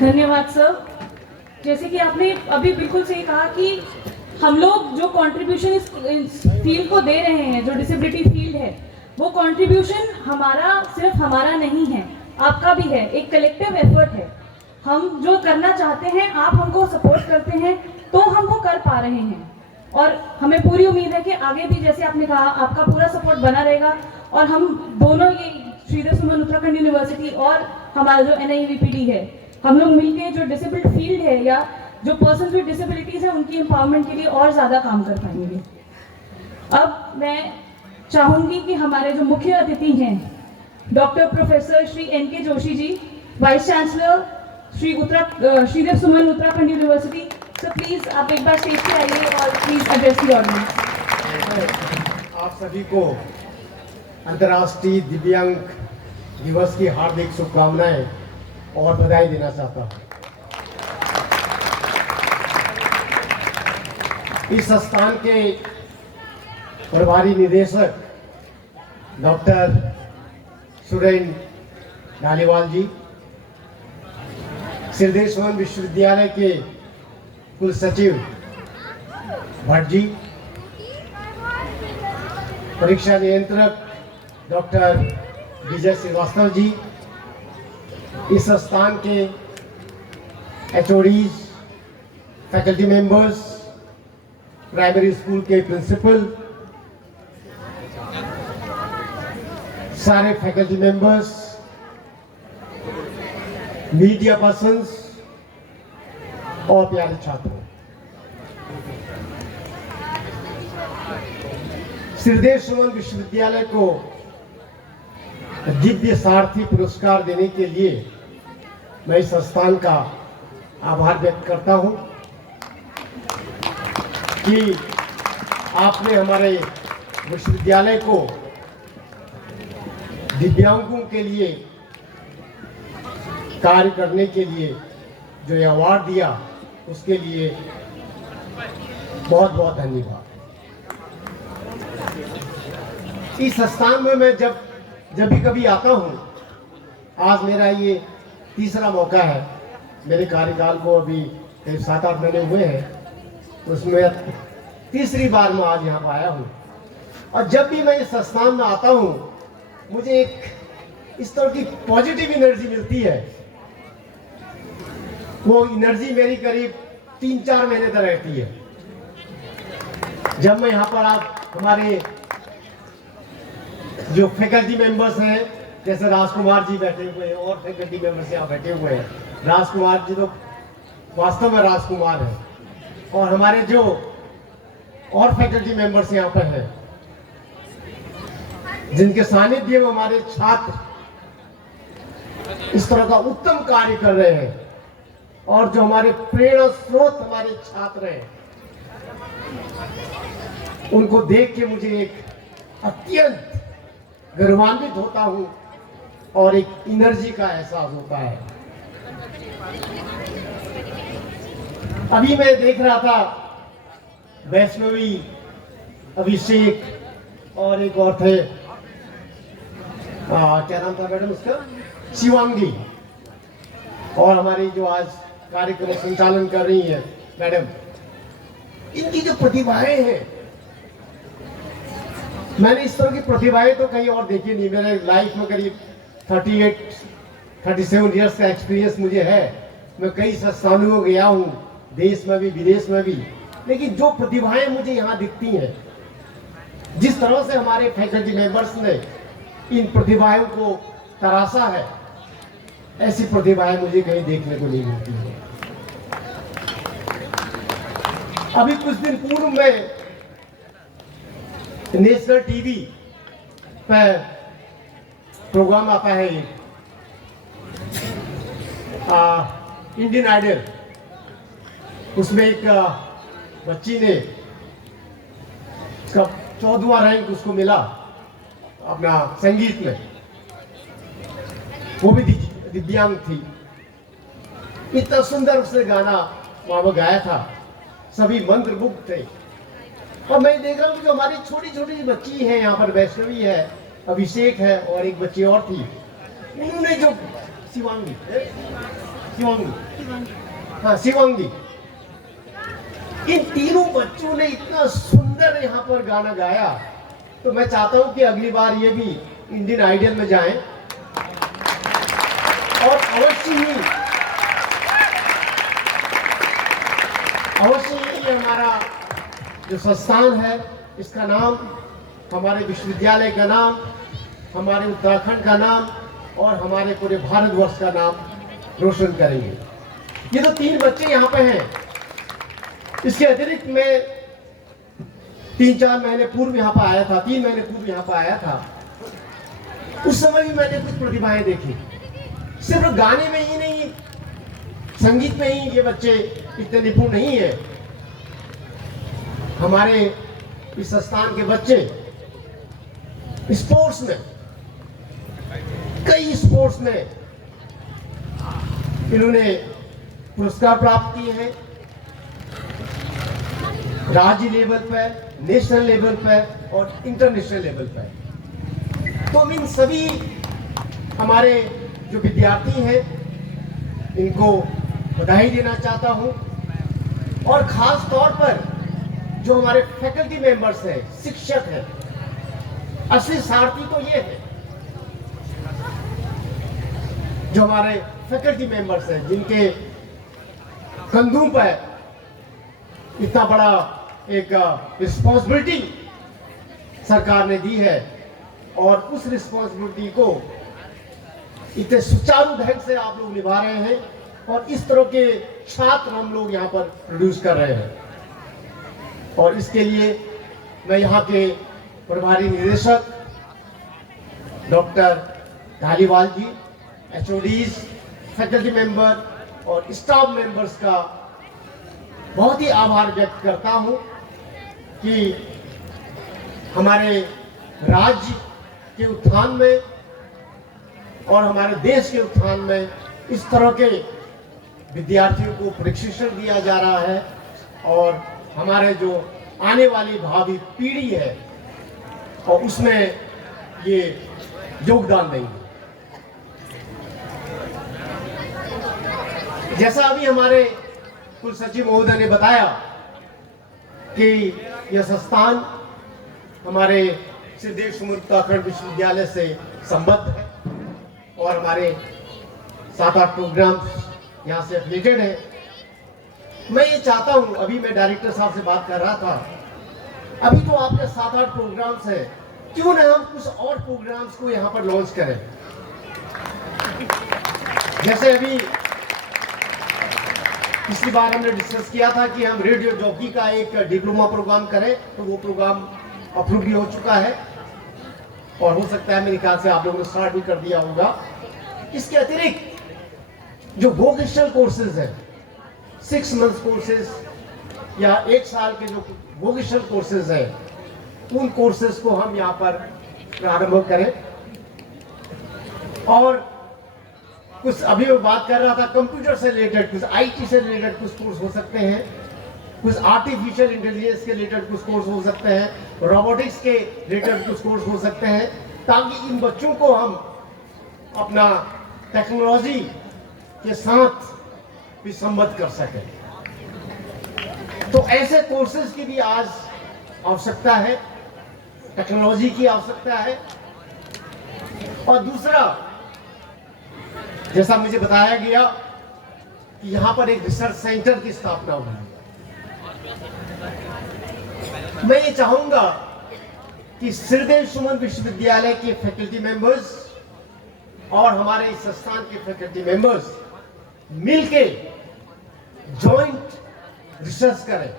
धन्यवाद सर। जैसे कि आपने अभी बिल्कुल सही कहा कि हम लोग जो कंट्रीब्यूशन इस फील्ड को दे रहे हैं, जो डिसेबिलिटी फील्ड है, वो कंट्रीब्यूशन हमारा, सिर्फ हमारा नहीं है, आपका भी है, एक कलेक्टिव एफर्ट है। हम जो करना चाहते हैं आप हमको सपोर्ट करते हैं तो हम वो कर पा रहे हैं। और हमें पूरी उम्मीद है कि आगे भी जैसे आपने कहा आपका पूरा सपोर्ट बना रहेगा और हम दोनों ये श्रीदेव सुमन उत्तराखंड यूनिवर्सिटी और हमारा जो NIVPD है, हम लोग मिलके जो डिसेबल्ड फील्ड है या जो पर्सन विद डिसेबिलिटीज है उनकी एम्पावरमेंट के लिए और ज़्यादा काम कर पाएंगे। अब मैं चाहूँगी कि हमारे जो मुख्य अतिथि हैं doctor professor Shri NK Joshi ji, vice chancellor Sridev Suman Uttarakhand university, so please आप एक बार स्टेज पे आइए और प्लीज एड्रेस दी ऑडियंस। आप सभी को अंतर्राष्ट्रीय दिव्यांग दिवस की हार्दिक शुभकामनाएं और बधाई देना चाहता हूं। इस संस्थान के प्रभारी निदेशक डॉक्टर सुरेंद्र धालीवाल जी, श्रीदेव सुमन विश्वविद्यालय के कुल सचिव भट्ट जी, परीक्षा नियंत्रक डॉक्टर विजय श्रीवास्तव जी, इस संस्थान के HODs, faculty members, primary school के प्रिंसिपल, सारे फैकल्टी मेंबर्स, मीडिया पर्सन्स और प्यारे छात्रों, श्रीदेव सुमन विश्वविद्यालय को दिव्य सारथी पुरस्कार देने के लिए मैं इस संस्थान का आभार व्यक्त करता हूं कि आपने हमारे विश्वविद्यालय को दिव्यांगों के लिए कार्य करने के लिए जो ये अवार्ड दिया उसके लिए बहुत बहुत धन्यवाद। इस संस्थान में मैं जब भी कभी आता हूँ, आज मेरा ये तीसरा मौका है, मेरे कार्यकाल को अभी करीब 7-8 महीने हुए हैं, उसमें तीसरी बार मैं आज यहाँ पर आया हूँ। और जब भी मैं इस संस्थान में आता हूँ मुझे एक इस तरह की पॉजिटिव एनर्जी मिलती है। वो एनर्जी मेरी करीब 3-4 महीने तक रहती है। जब मैं यहाँ पर आप हमारे जो फैकल्टी मेंबर्स हैं, जैसे राजकुमार जी बैठे हुए हैं और फैकल्टी मेंबर्स यहाँ बैठे हुए हैं, राजकुमार जी तो वास्तव में राजकुमार हैं, और हमारे जो और फैकल्टी मेंबर्स यहाँ पर हैं जिनके सानिध्य में हमारे छात्र इस तरह का उत्तम कार्य कर रहे हैं, और जो हमारे प्रेरणा स्रोत हमारे छात्र हैं, उनको देख के मुझे एक अत्यंत गर्वान्वित होता हूं और एक एनर्जी का एहसास होता है। अभी मैं देख रहा था वैष्णवी, अभिषेक और एक और थे, क्या नाम था मैडम उसका, शिवांगी, और हमारी जो आज कार्यक्रम संचालन कर रही है मैडम, इनकी जो प्रतिभाएं हैं, मैंने इस तरह की प्रतिभाएं तो कहीं और देखी नहीं। मेरे लाइफ में करीब 38-37 इयर्स का एक्सपीरियंस मुझे है। मैं कई संस्थानों में गया हूँ, देश में भी विदेश में भी, लेकिन जो प्रतिभाएं मुझे यहाँ दिखती हैं, जिस तरह से हमारे फैकल्टी मेंबर्स ने इन प्रतिभाओं को तराशा है, ऐसी प्रतिभाएं मुझे कहीं देखने को नहीं मिलती है। अभी कुछ दिन पूर्व में नेशनल टीवी पर प्रोग्राम आता है इंडियन आइडल, उसमें एक बच्ची ने उसका 14वां रैंक उसको मिला अपना संगीत में, वो भी दिव्यांग थी। इतना सुंदर उसने गाना वहां पर गाया था, सभी मंत्रमुग्ध थे। और मैं देख रहा हूँ जो हमारी छोटी छोटी बच्ची है यहाँ पर, वैष्णवी है, अभिषेक है और एक बच्ची और थी, उन्होंने जो शिवांगी, हाँ शिवांगी, इन तीनों बच्चों ने इतना सुंदर यहाँ पर गाना गाया। तो मैं चाहता हूँ कि अगली बार ये भी इंडियन आइडल में जाएं और अवश्य ही ये हमारा जो संस्थान है इसका नाम, हमारे विश्वविद्यालय का नाम, हमारे उत्तराखंड का नाम और हमारे पूरे भारतवर्ष का नाम रोशन करेंगे। ये तो 3 बच्चे यहाँ पे हैं। इसके अतिरिक्त मैं 3-4 महीने पूर्व यहाँ पर आया था, 3 महीने पूर्व यहाँ पर आया था। उस समय भी मैंने कुछ प्रतिभाएं देखी। सिर्फ गाने में ही नहीं, संगीत में ही ये बच्चे इतने निपुण नहीं है। हमारे इस संस्थान के बच्चे स्पोर्ट्स में, कई स्पोर्ट्स में इन्होंने पुरस्कार प्राप्त किए हैं, राज्य लेवल पर, नेशनल लेवल पर और इंटरनेशनल लेवल पर। तो इन सभी हमारे जो विद्यार्थी हैं इनको बधाई देना चाहता हूं और खास तौर पर जो हमारे फैकल्टी मेंबर्स हैं, शिक्षक हैं, असली सारथी तो ये है जो हमारे फैकल्टी मेंबर्स हैं, जिनके कंधों पर इतना बड़ा एक रिस्पॉन्सिबिलिटी सरकार ने दी है और उस रिस्पॉन्सिबिलिटी को इतने सुचारू ढंग से आप लोग निभा रहे हैं और इस तरह के छात्र हम लोग यहाँ पर प्रोड्यूस कर रहे हैं। और इसके लिए मैं यहाँ के प्रभारी निदेशक डॉक्टर धालीवाल जी, HODs, फैकल्टी मेंबर और स्टाफ मेंबर्स का बहुत ही आभार व्यक्त करता हूँ कि हमारे राज्य के उत्थान में और हमारे देश के उत्थान में इस तरह के विद्यार्थियों को प्रशिक्षण दिया जा रहा है और हमारे जो आने वाली भावी पीढ़ी है और उसमें ये योगदान देंगे। जैसा अभी हमारे कुल सचिव महोदय ने बताया कि यह संस्थान हमारे सिद्धेश सुमन उत्तराखंड विश्वविद्यालय से संबद्ध है और हमारे 7-8 प्रोग्राम्स यहाँ से एफिलिएटेड है। मैं ये चाहता हूँ, अभी मैं डायरेक्टर साहब से बात कर रहा था, अभी तो आपके 7-8 प्रोग्राम्स हैं, क्यों ना हम कुछ और प्रोग्राम्स को यहाँ पर लॉन्च करें। जैसे अभी पिछली बार हमने डिस्कस किया था कि हम रेडियो जॉकी का एक डिप्लोमा प्रोग्राम करें, तो वो प्रोग्राम अप्रूव भी हो चुका है और हो सकता है मेरे ख्याल से आप लोगों ने स्टार्ट भी कर दिया होगा। इसके अतिरिक्त जो वोकेशनल कोर्सेज हैं, 6 मंथ्स कोर्सेज या 1 साल के जो वोकेशनल कोर्सेज हैं, उन कोर्सेज को हम यहाँ पर प्रारंभ करें। और कुछ अभी मैं बात कर रहा था कंप्यूटर से रिलेटेड, कुछ IT से रिलेटेड कुछ कोर्स हो सकते हैं, कुछ आर्टिफिशियल इंटेलिजेंस के रिलेटेड कुछ कोर्स हो सकते हैं, रोबोटिक्स के रिलेटेड कुछ कोर्स हो सकते हैं, ताकि इन बच्चों को हम अपना टेक्नोलॉजी के साथ भी संबद्ध कर सकें। तो ऐसे कोर्सेज की भी आज आवश्यकता है, टेक्नोलॉजी की आवश्यकता है। और दूसरा, जैसा मुझे बताया गया कि यहाँ पर एक रिसर्च सेंटर की स्थापना हुई। मैं ये चाहूंगा कि सिद्धेश सुमन विश्वविद्यालय के फैकल्टी मेंबर्स और हमारे इस संस्थान के फैकल्टी मेंबर्स मिलके जॉइंट रिसर्च करें,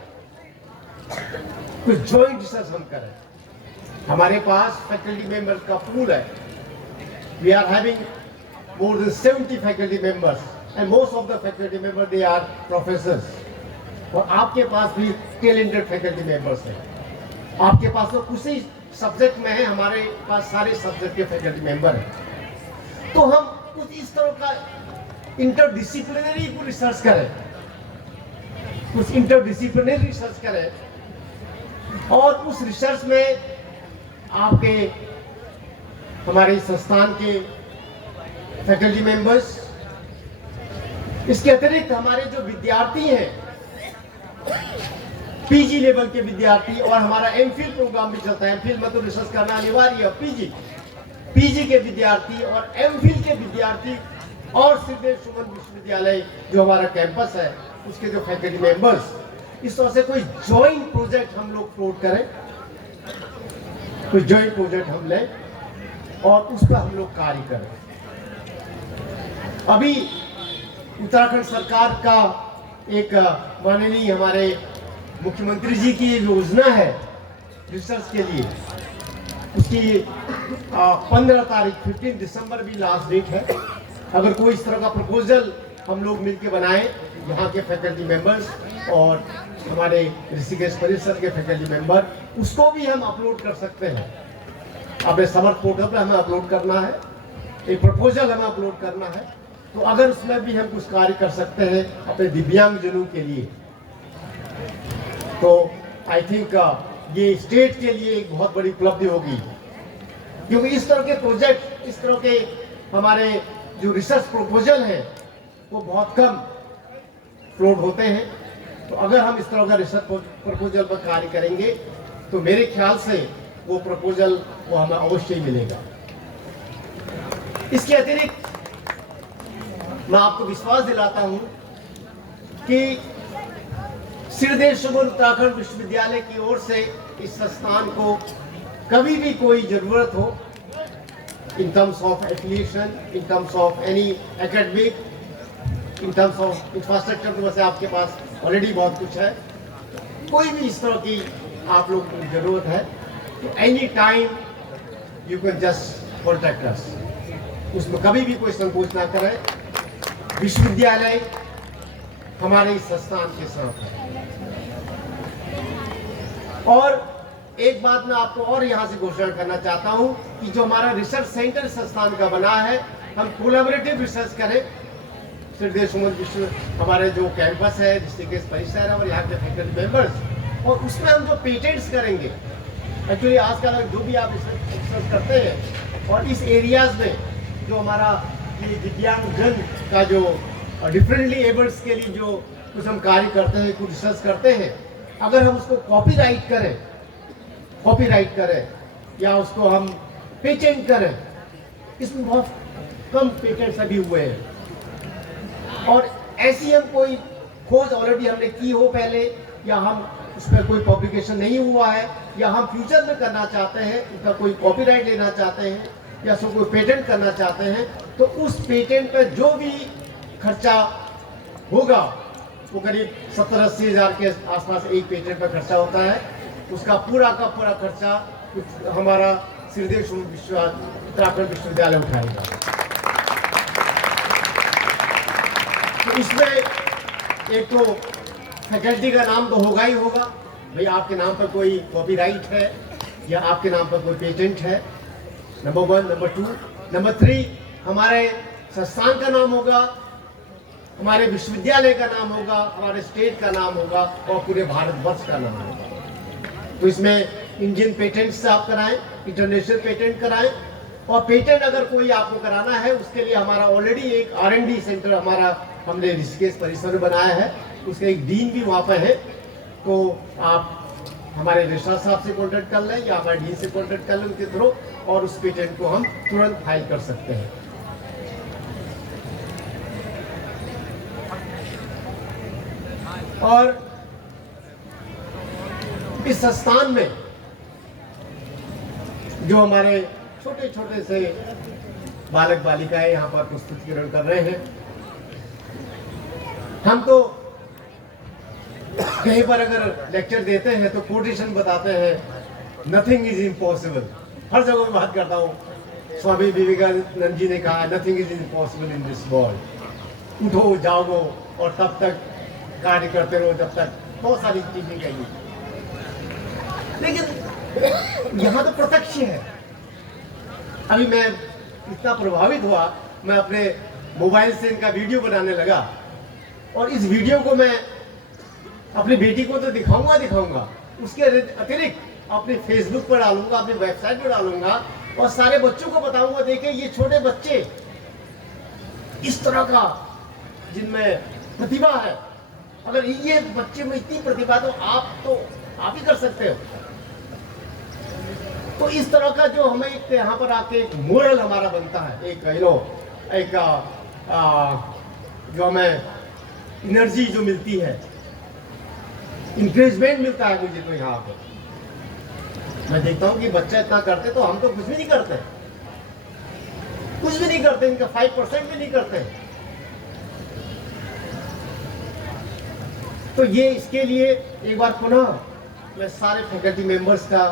कुछ जॉइंट रिसर्च हम करें। हमारे पास फैकल्टी मेंबर्स का पूल है। We are having more than 70 faculty members and most of the faculty members they are professors। और आपके पास भी talented faculty members हैं। आपके पास तो कुछ ही सब्जेक्ट में है, हमारे पास सारे सब्जेक्ट के फैकल्टी मेंबर हैं। तो हम कुछ इस तरह का इंटरडिसिप्लिनरी रिसर्च करें, कुछ इंटरडिसिप्लिनरी रिसर्च करें और उस रिसर्च में आपके हमारे संस्थान के फैकल्टी मेंबर्स, इसके अतिरिक्त हमारे जो विद्यार्थी हैं, PG लेवल के विद्यार्थी, और हमारा MPhil प्रोग्राम भी चलता है। MPhil में तो रिसर्च करना अनिवार्य है। PG के विद्यार्थी और MPhil के विद्यार्थी और सिद्धेश सुमन विश्वविद्यालय जो हमारा कैंपस है उसके जो फैकल्टी मेंबर्स, इस तरह से कोई जॉइंट प्रोजेक्ट हम लोग फ्लोट करें, कोई जॉइंट प्रोजेक्ट हम लें और उस पर हम लोग कार्य करें। अभी उत्तराखंड सरकार का एक माननीय हमारे मुख्यमंत्री जी की योजना है रिसर्च के लिए, उसकी 15 तारीख 15 दिसंबर भी लास्ट डेट है। अगर कोई इस तरह का प्रपोजल हम लोग मिलकर बनाएं, यहाँ के फैकल्टी मेंबर्स और हमारे ऋषिकेश परिसर के फैकल्टी मेंबर, उसको भी हम अपलोड कर सकते हैं। अपने समर्थ पोर्टल पर हमें अपलोड करना है, एक प्रपोजल हमें अपलोड करना है। तो अगर उसमें भी हम कुछ कार्य कर सकते हैं अपने दिव्यांगजनों के लिए, तो आई थिंक ये स्टेट के लिए एक बहुत बड़ी उपलब्धि होगी, क्योंकि इस तरह के प्रोजेक्ट, इस तरह के हमारे जो रिसर्च प्रपोजल हैं वो बहुत कम फ्लोट होते हैं। तो अगर हम इस तरह का रिसर्च प्रपोजल पर कार्य करेंगे तो मेरे ख्याल से वो प्रपोजल वो हमें अवश्य ही मिलेगा। इसके अतिरिक्त मैं आपको विश्वास दिलाता हूं कि श्रीदेव सुमन उत्तराखंड विश्वविद्यालय की ओर से इस संस्थान को कभी भी कोई जरूरत हो, in terms of affiliation, in terms of any academic, in terms of infrastructure, तो वैसे आपके पास ऑलरेडी बहुत कुछ है, कोई भी इस तरह की आप लोग को जरूरत है तो any time you can just contact us. उसमें कभी भी कोई संकोच ना करें, विश्वविद्यालय हमारे इस संस्थान के साथ है। और एक बात मैं आपको और यहाँ से घोषणा करना चाहता हूँ कि जो हमारा रिसर्च सेंटर संस्थान का बना है, हम कोलैबोरेटिव रिसर्च करें। श्रीदेव सुमन विश्व हमारे जो कैंपस है, ऋषिकेश परिसर है और यहाँ के फैकल्टी मेंबर्स, और उसमें हम जो पेटेंट्स करेंगे, एक्चुअली आजकल जो भी आप रिसर्च करते हैं और इस एरियाज में जो हमारा ये दिव्यांगजन का जो डिफरेंटली एबल्स के लिए जो कुछ हम कार्य करते हैं, कुछ रिसर्च करते हैं, अगर हम उसको कॉपीराइट करें या उसको हम पेटेंट करें, इसमें बहुत कम पेटेंट्स अभी हुए हैं। और ऐसी हम कोई खोज ऑलरेडी हमने की हो पहले, या हम उस पर कोई पब्लिकेशन नहीं हुआ है, या हम फ्यूचर में करना चाहते हैं, उसका कोई कॉपीराइट लेना चाहते हैं या उसको कोई पेटेंट करना चाहते हैं, तो उस पेटेंट पर जो भी खर्चा होगा वो करीब 70-80 हज़ार के आसपास एक पेटेंट पर खर्चा होता है। उसका पूरा का पूरा खर्चा हमारा श्रीदेव सुमन उत्तराखंड विश्वविद्यालय उठाएगा। तो इसमें एक तो फैकल्टी का नाम तो होगा ही होगा, भाई आपके नाम पर कोई कॉपीराइट है या आपके नाम पर कोई पेटेंट है, नंबर 1। नंबर 2, नंबर 3, हमारे संस्थान का नाम होगा, हमारे विश्वविद्यालय का नाम होगा, हमारे स्टेट का नाम होगा और पूरे भारतवर्ष का नाम होगा। तो इसमें इंडियन पेटेंट से आप कराएं, इंटरनेशनल पेटेंट कराएं, और पेटेंट अगर कोई आपको कराना है उसके लिए हमारा ऑलरेडी एक R&D सेंटर हमने ऋषिकेश परिसर में बनाया है, उसका एक डीन भी वहाँ पर है। तो आप हमारे रिसर्च साहब से कॉन्टेक्ट कर लें या हमारे डीन से कॉन्टेक्ट कर लें उनके थ्रू, और उस पेटेंट को हम तुरंत फाइल कर सकते हैं। और इस संस्थान में जो हमारे छोटे छोटे से बालक बालिकाएं यहाँ पर प्रस्तुतिकरण कर रहे हैं, हम तो कहीं पर अगर लेक्चर देते हैं तो कोटेशन बताते हैं, नथिंग इज इम्पॉसिबल। हर जगह मैं बात करता हूँ, स्वामी विवेकानंद जी ने कहा nothing is impossible in this world. उठो जाओ और तब तक कार्य करते रहो जब तक, बहुत सारी चीजें कही, लेकिन यहाँ तो प्रत्यक्ष है। अभी मैं इतना प्रभावित हुआ, मैं अपने मोबाइल से इनका वीडियो बनाने लगा, और इस वीडियो को मैं अपनी बेटी को तो दिखाऊंगा, उसके अतिरिक्त अपने फेसबुक पर डालूंगा, अपनी वेबसाइट पर डालूंगा, और सारे बच्चों को बताऊंगा, देखिए ये छोटे बच्चे इस तरह का जिनमें प्रतिभा है, अगर ये बच्चे में इतनी प्रतिभा तो आप ही कर सकते हो। तो इस तरह का जो हमें एक यहाँ पर आके एक मोरल हमारा बनता है, एक जो हमें एनर्जी जो मिलती है, इंकरेजमेंट मिलता है मुझे तो यहाँ पर। मैं देखता हूँ कि बच्चा इतना करते तो हम तो कुछ भी नहीं करते, कुछ भी नहीं करते, इनका 5% भी नहीं करते। तो ये इसके लिए एक बार पुनः मैं सारे फैकल्टी मेंबर्स का,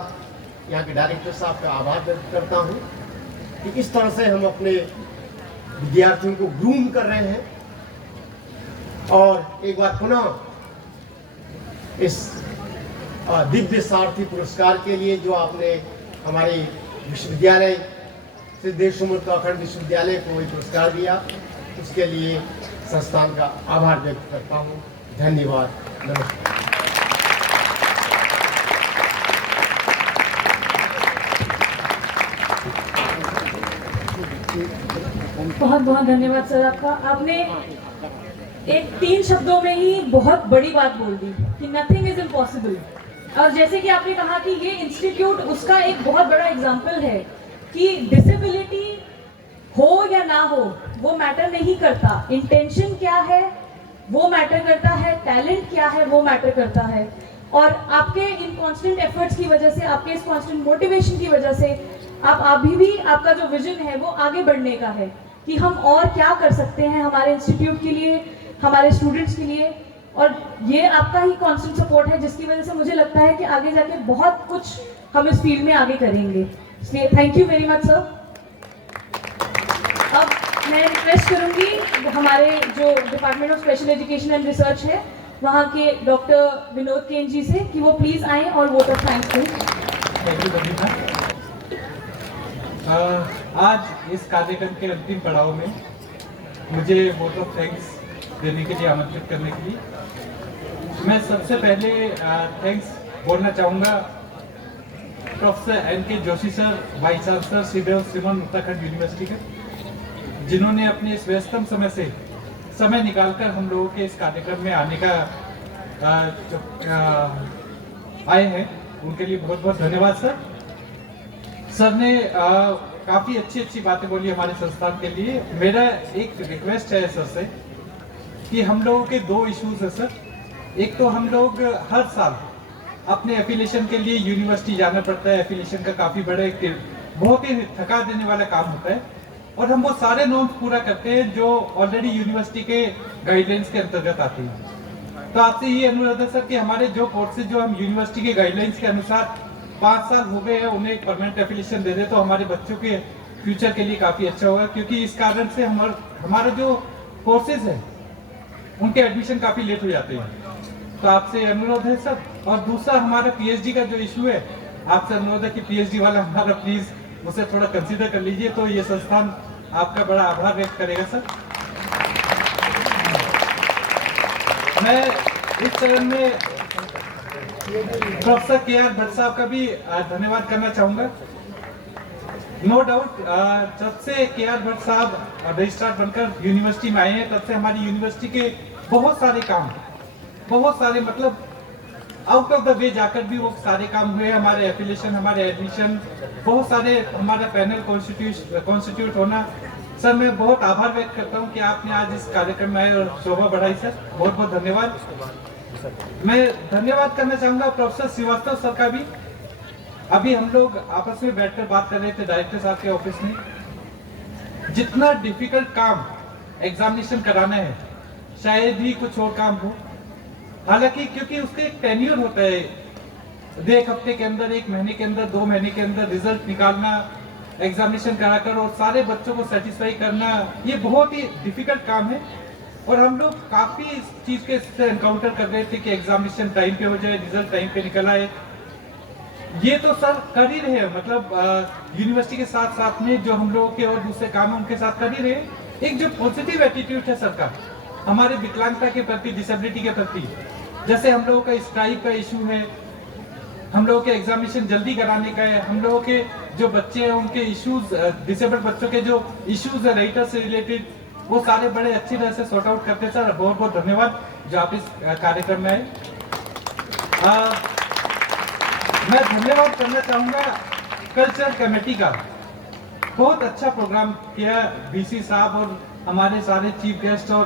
यहाँ के डायरेक्टर साहब का आभार व्यक्त करता हूँ कि इस तरह से हम अपने विद्यार्थियों को ग्रूम कर रहे हैं। और एक बार पुनः इस दिव्य सारथी पुरस्कार के लिए जो आपने हमारे विश्वविद्यालय सिद्धेश्वर उत्तराखंड विश्वविद्यालय को ये पुरस्कार दिया, उसके लिए संस्थान का आभार व्यक्त करता हूँ। धन्यवाद, नमस्कार। बहुत बहुत धन्यवाद सर आपका। आपने एक 3 शब्दों में ही बहुत बड़ी बात बोल दी कि नथिंग इज इम्पॉसिबल। और जैसे कि आपने कहा कि ये इंस्टीट्यूट उसका एक बहुत बड़ा एग्जाम्पल है कि डिसेबिलिटी हो या ना हो वो मैटर नहीं करता, इंटेंशन क्या है वो मैटर करता है, टैलेंट क्या है वो मैटर करता है। और आपके इन कांस्टेंट एफर्ट्स की वजह से, आपके इस कांस्टेंट मोटिवेशन की वजह से आप अभी भी आपका जो विजन है वो आगे बढ़ने का है कि हम और क्या कर सकते हैं हमारे इंस्टीट्यूट के लिए, हमारे स्टूडेंट्स के लिए। और ये आपका ही कांस्टेंट सपोर्ट है जिसकी वजह से मुझे लगता है कि आगे जाके बहुत कुछ हम इस फील्ड में आगे करेंगे। इसलिए thank you very much sir. अब मैं रिक्वेस्ट करूंगी हमारे जो department of special education and research है वहाँ के डॉक्टर विनोद केन जी से कि वो प्लीज आएँ और वोट ऑफ थैंक्स दें। Thank you Babita. आज इस कार्यक्रम के अंतिम पड़ाव में मुझे वोट ऑफ थैंक्स देने के लिए आमंत्रित करने के लिए मैं सबसे पहले थैंक्स बोलना चाहूँगा professor NK. Joshi sir, vice chancellor Shridev Suman Uttarakhand university के, जिन्होंने अपने इस व्यस्तम समय से समय निकालकर हम लोगों के इस कार्यक्रम में आने का आए हैं। उनके लिए बहुत बहुत धन्यवाद सर। सर ने काफ़ी अच्छी बातें बोली हमारे संस्थान के लिए। मेरा एक रिक्वेस्ट है सर से कि हम लोगों के 2 इश्यूज है सर। एक तो हम लोग हर साल अपने एफिलिएशन के लिए यूनिवर्सिटी जाना पड़ता है। एफिलिएशन का काफ़ी बड़ा एक बहुत ही थका देने वाला काम होता है और हम वो सारे नॉर्म्स पूरा करते हैं जो ऑलरेडी यूनिवर्सिटी के गाइडलाइंस के अंतर्गत आते हैं। तो आपसे ये अनुरोध है सर कि हमारे जो कोर्सेज जो हम यूनिवर्सिटी के गाइडलाइंस के अनुसार 5 साल हो गए हैं उन्हें एक परमानेंट एफिलिएशन दे दे तो हमारे बच्चों के फ्यूचर के लिए काफ़ी अच्छा होगा, क्योंकि इस कारण से हमारे जो कोर्सेज हैं उनके एडमिशन काफ़ी लेट हो जाते हैं। तो आपसे अनुरोध है सर। और दूसरा हमारा पीएचडी का जो इशू है, आपसे अनुरोध है कि पीएचडी वाला हमारा प्लीज उसे थोड़ा कंसीडर कर लीजिए, तो ये संस्थान आपका बड़ा आभार व्यक्त करेगा सर। मैं इस चरण में प्रोफेसर के.आर. भट्ट साहब का भी धन्यवाद करना चाहूँगा। नो डाउट जब से के.आर. भट्ट साहब रजिस्ट्रार बनकर यूनिवर्सिटी में आए हैं तब से हमारी यूनिवर्सिटी के बहुत सारे काम, बहुत सारे मतलब आउट ऑफ द वे जाकर भी वो सारे काम हुए। हमारे एफिलिएशन, हमारे एडमिशन, बहुत सारे हमारा पैनल कॉन्स्टिट्यूट होना। सर मैं बहुत आभार व्यक्त करता हूँ कि आपने आज इस कार्यक्रम में आए और शोभा बढ़ाई सर। बहुत बहुत धन्यवाद। मैं धन्यवाद करना चाहूँगा प्रोफेसर श्रीवास्तव सर का भी। अभी हम लोग आपस में बैठकर बात कर रहे थे डायरेक्टर साहब के ऑफिस में, जितना डिफिकल्ट काम एग्जामिनेशन कराना है शायद ही कुछ और काम हो। हालांकि क्योंकि उसके एक टेन्योर होता है, 1 हफ्ते के अंदर, 1 महीने के अंदर, 2 महीने के अंदर रिजल्ट निकालना, एग्जामिनेशन कराकर और सारे बच्चों को सेटिस्फाई करना, ये बहुत ही डिफिकल्ट काम है। और हम लोग काफ़ी इस चीज़ के से एनकाउंटर कर रहे थे कि एग्जामिनेशन टाइम पे हो जाए, रिजल्ट टाइम पे निकल आए। ये तो सर कर ही रहे हैं, मतलब यूनिवर्सिटी के साथ साथ में जो हम लोगों के और दूसरे काम है उनके साथ कर ही रहे हैं। एक जो पॉजिटिव एटीट्यूड है सर का हमारे विकलांगता के प्रति, डिसेबिलिटी के प्रति, जैसे हम लोगों का स्ट्राइक का इशू है, हम लोगों के एग्जामिनेशन जल्दी कराने का है, हम लोगों के जो बच्चे हैं उनके इश्यूज, डिसेबल्ड बच्चों के जो इश्यूज है राइटर से रिलेटेड, वो सारे बड़े अच्छी तरह से सॉर्ट आउट करते हैं सर। बहुत बहुत धन्यवाद जो आप इस कार्यक्रम में आए। मैं धन्यवाद करना चाहूँगा कल्चरल कमेटी का। बहुत अच्छा प्रोग्राम किया बीसी साहब और हमारे सारे चीफ गेस्ट और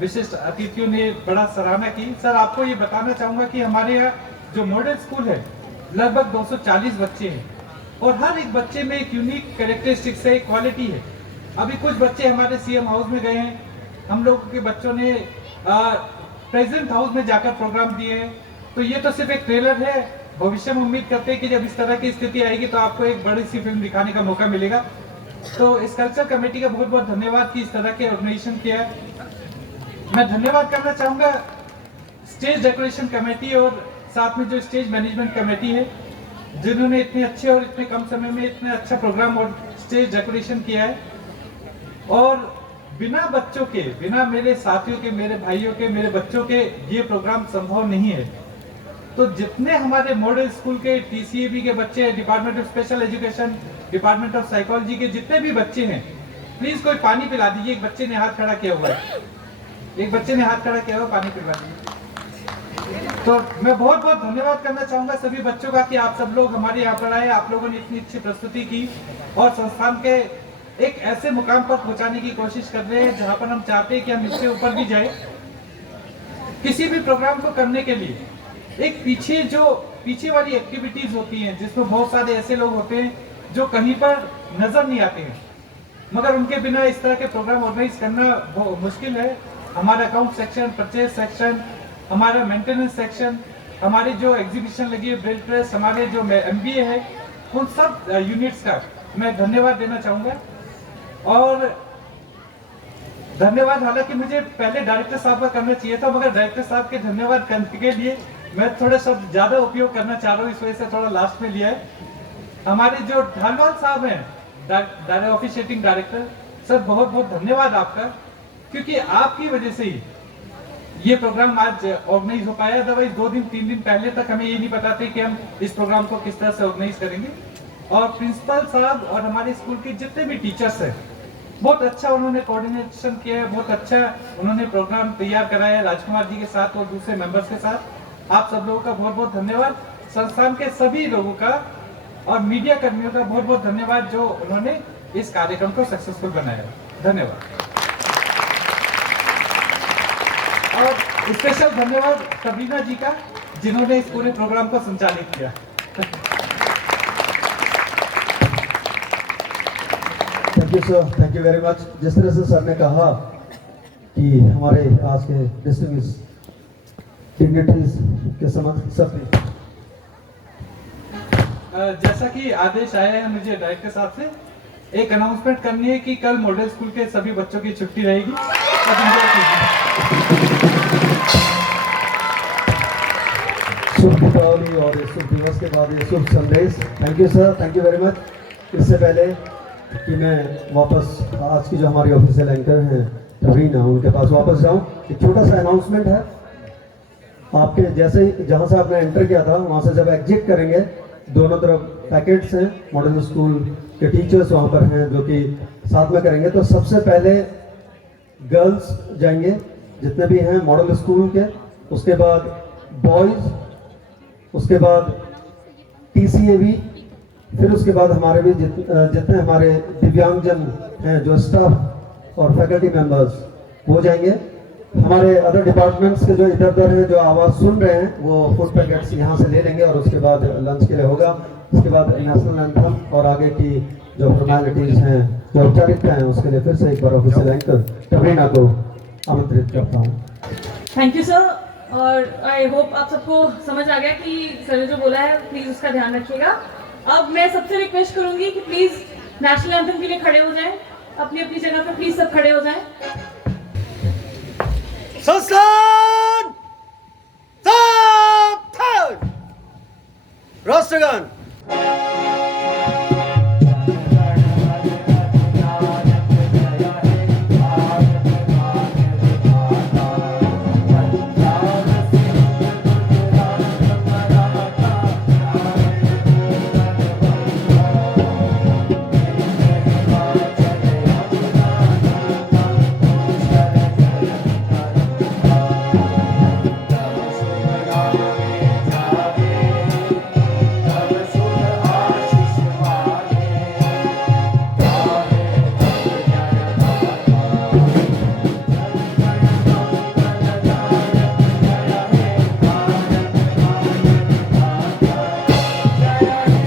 विशिष्ट अतिथियों ने बड़ा सराहना की। सर, आपको ये बताना चाहूँगा कि हमारे यहाँ जो मॉडल स्कूल है लगभग 240 बच्चे हैं और हर एक बच्चे में एक यूनिक कैरेक्टरिस्टिक्स है, क्वालिटी है। अभी कुछ बच्चे हमारे सीएम हाउस में गए हैं, हम लोगों के बच्चों ने प्रेसिडेंट हाउस में जाकर प्रोग्राम दिए हैं। तो ये तो सिर्फ एक ट्रेलर है, भविष्य में उम्मीद करते हैं कि जब इस तरह की स्थिति आएगी तो आपको एक बड़ी सी फिल्म दिखाने का मौका मिलेगा। तो इस कल्चर कमेटी का बहुत बहुत धन्यवाद कि इस तरह के ऑर्गेनाइजेशन किया है। मैं धन्यवाद करना चाहूँगा स्टेज डेकोरेशन कमेटी और साथ में जो स्टेज मैनेजमेंट कमेटी है, जिन्होंने इतने अच्छे और इतने कम समय में इतने अच्छा प्रोग्राम और स्टेज डेकोरेशन किया है। और बिना बच्चों के, बिना मेरे साथियों के, मेरे भाइयों के, मेरे बच्चों के ये प्रोग्राम संभव नहीं है। तो जितने हमारे मॉडल स्कूल के TCAB के बच्चे, department of special education, department of psychology के जितने भी बच्चे हैं, प्लीज कोई पानी पिला दीजिए। एक बच्चे ने हाथ खड़ा किया हुआ है, एक बच्चे ने हाथ खड़ा किया हुआ, पानी पिला दीजिए। तो मैं बहुत बहुत धन्यवाद करना चाहूंगा सभी बच्चों का कि आप सब लोग हमारे यहाँ पर आए, आप लोगों ने इतनी अच्छी प्रस्तुति की और संस्थान के एक ऐसे मुकाम पर पहुंचाने की कोशिश कर रहे हैं जहां पर हम चाहते हैं कि हम इससे ऊपर भी जाए। किसी भी प्रोग्राम को करने के लिए एक पीछे वाली एक्टिविटीज होती हैं जिसमें बहुत सारे ऐसे लोग होते हैं जो कहीं पर नजर नहीं आते हैं, मगर उनके बिना इस तरह के प्रोग्राम ऑर्गेनाइज करना बहुत मुश्किल है। हमारा अकाउंट सेक्शन, परचेज सेक्शन, हमारा मेंटेनेंस सेक्शन, हमारी जो एग्जीबिशन लगी है ब्रेल प्रेस, हमारे जो MBA है, उन सब यूनिट्स का मैं धन्यवाद देना चाहूँगा। और धन्यवाद हालांकि मुझे पहले डायरेक्टर साहब का करना चाहिए था, मगर डायरेक्टर साहब के धन्यवाद करने के लिए मैं थोड़ा शब्द ज्यादा उपयोग करना चाह रहा हूँ, इस वजह से थोड़ा लास्ट में लिया है। हमारे जो ढालवाल साहब हैं, ऑफिशिएटिंग डायरेक्टर सर, बहुत बहुत धन्यवाद आपका, क्योंकि आपकी वजह से ही ये प्रोग्राम आज ऑर्गेनाइज हो पाया। अदरवाइज 2 दिन 3 दिन पहले तक हमें ये नहीं पता था कि हम इस प्रोग्राम को किस तरह से ऑर्गेनाइज करेंगे। और प्रिंसिपल साहब और हमारे स्कूल के जितने भी टीचर्स हैं, बहुत अच्छा उन्होंने कोऑर्डिनेशन किया है, बहुत अच्छा उन्होंने प्रोग्राम तैयार कराया है राजकुमार जी के साथ और दूसरे मेंबर्स के साथ। आप सब लोगों का बहुत बहुत धन्यवाद। संस्थान के सभी लोगों का और मीडिया कर्मियों का बहुत बहुत धन्यवाद जो उन्होंने इस कार्यक्रम को सक्सेसफुल बनाया। धन्यवाद। और स्पेशल धन्यवाद सबीना जी का, जिन्होंने इस पूरे प्रोग्राम को संचालित किया। Thank you sir, thank you very much. जिस तरह से सर ने कहा कि हमारे आज के डिस्टिंग्विश्ड डिग्निटरीज के समक्ष सब जैसा कि आदेश आया है मुझे डायरेक्टर साहब से, एक अनाउंसमेंट करनी है कि कल मॉडल स्कूल के सभी बच्चों की छुट्टी रहेगी। शुभ दीपावली और शुभ दिवस के बाद ये शुभ संदेश। Thank you sir, thank you very much. इससे पहले कि मैं वापस आज की जो हमारी ऑफिशियल एंकर हैं रवीना, उनके पास वापस जाऊं, एक छोटा सा अनाउंसमेंट है। आपके जैसे ही जहां से आपने एंटर किया था वहां से जब एग्जिट करेंगे, दोनों तरफ पैकेट्स हैं, मॉडल स्कूल के टीचर्स वहां पर हैं जो कि साथ में करेंगे। तो सबसे पहले गर्ल्स जाएंगे जितने भी हैं मॉडल स्कूल के, उसके बाद बॉयज, उसके बाद TCAB, फिर उसके बाद हमारे भी जितने हमारे दिव्यांगजन हैं जो स्टाफ और फैकल्टी मेंबर्स वो जाएंगे। हमारे अदर डिपार्टमेंट्स के जो इधर उधर हैं जो आवाज़ सुन रहे हैं वो फूड पैकेट्स यहाँ से ले लेंगे और उसके बाद लंच के लिए होगा। उसके बाद नेशनल एंथम और आगे की जो फॉर्मेलिटीज हैं, जो औपचारिकता हैं, उसके लिए फिर से एक बार ऑफिशियल एंकर टबरीना को आमंत्रित करता हूँ। Thank you sir. और आई होप आप सबको समझ आ गया कि सर ने जो बोला है प्लीज़ उसका ध्यान रखिएगा। अब मैं सबसे रिक्वेस्ट करूंगी कि प्लीज़ नेशनल एंथम के लिए खड़े हो जाएं, अपनी अपनी जगह पर प्लीज़ सब खड़े हो जाएं। संस्थान राष्ट्रगान। तब सुन आशा Thank you.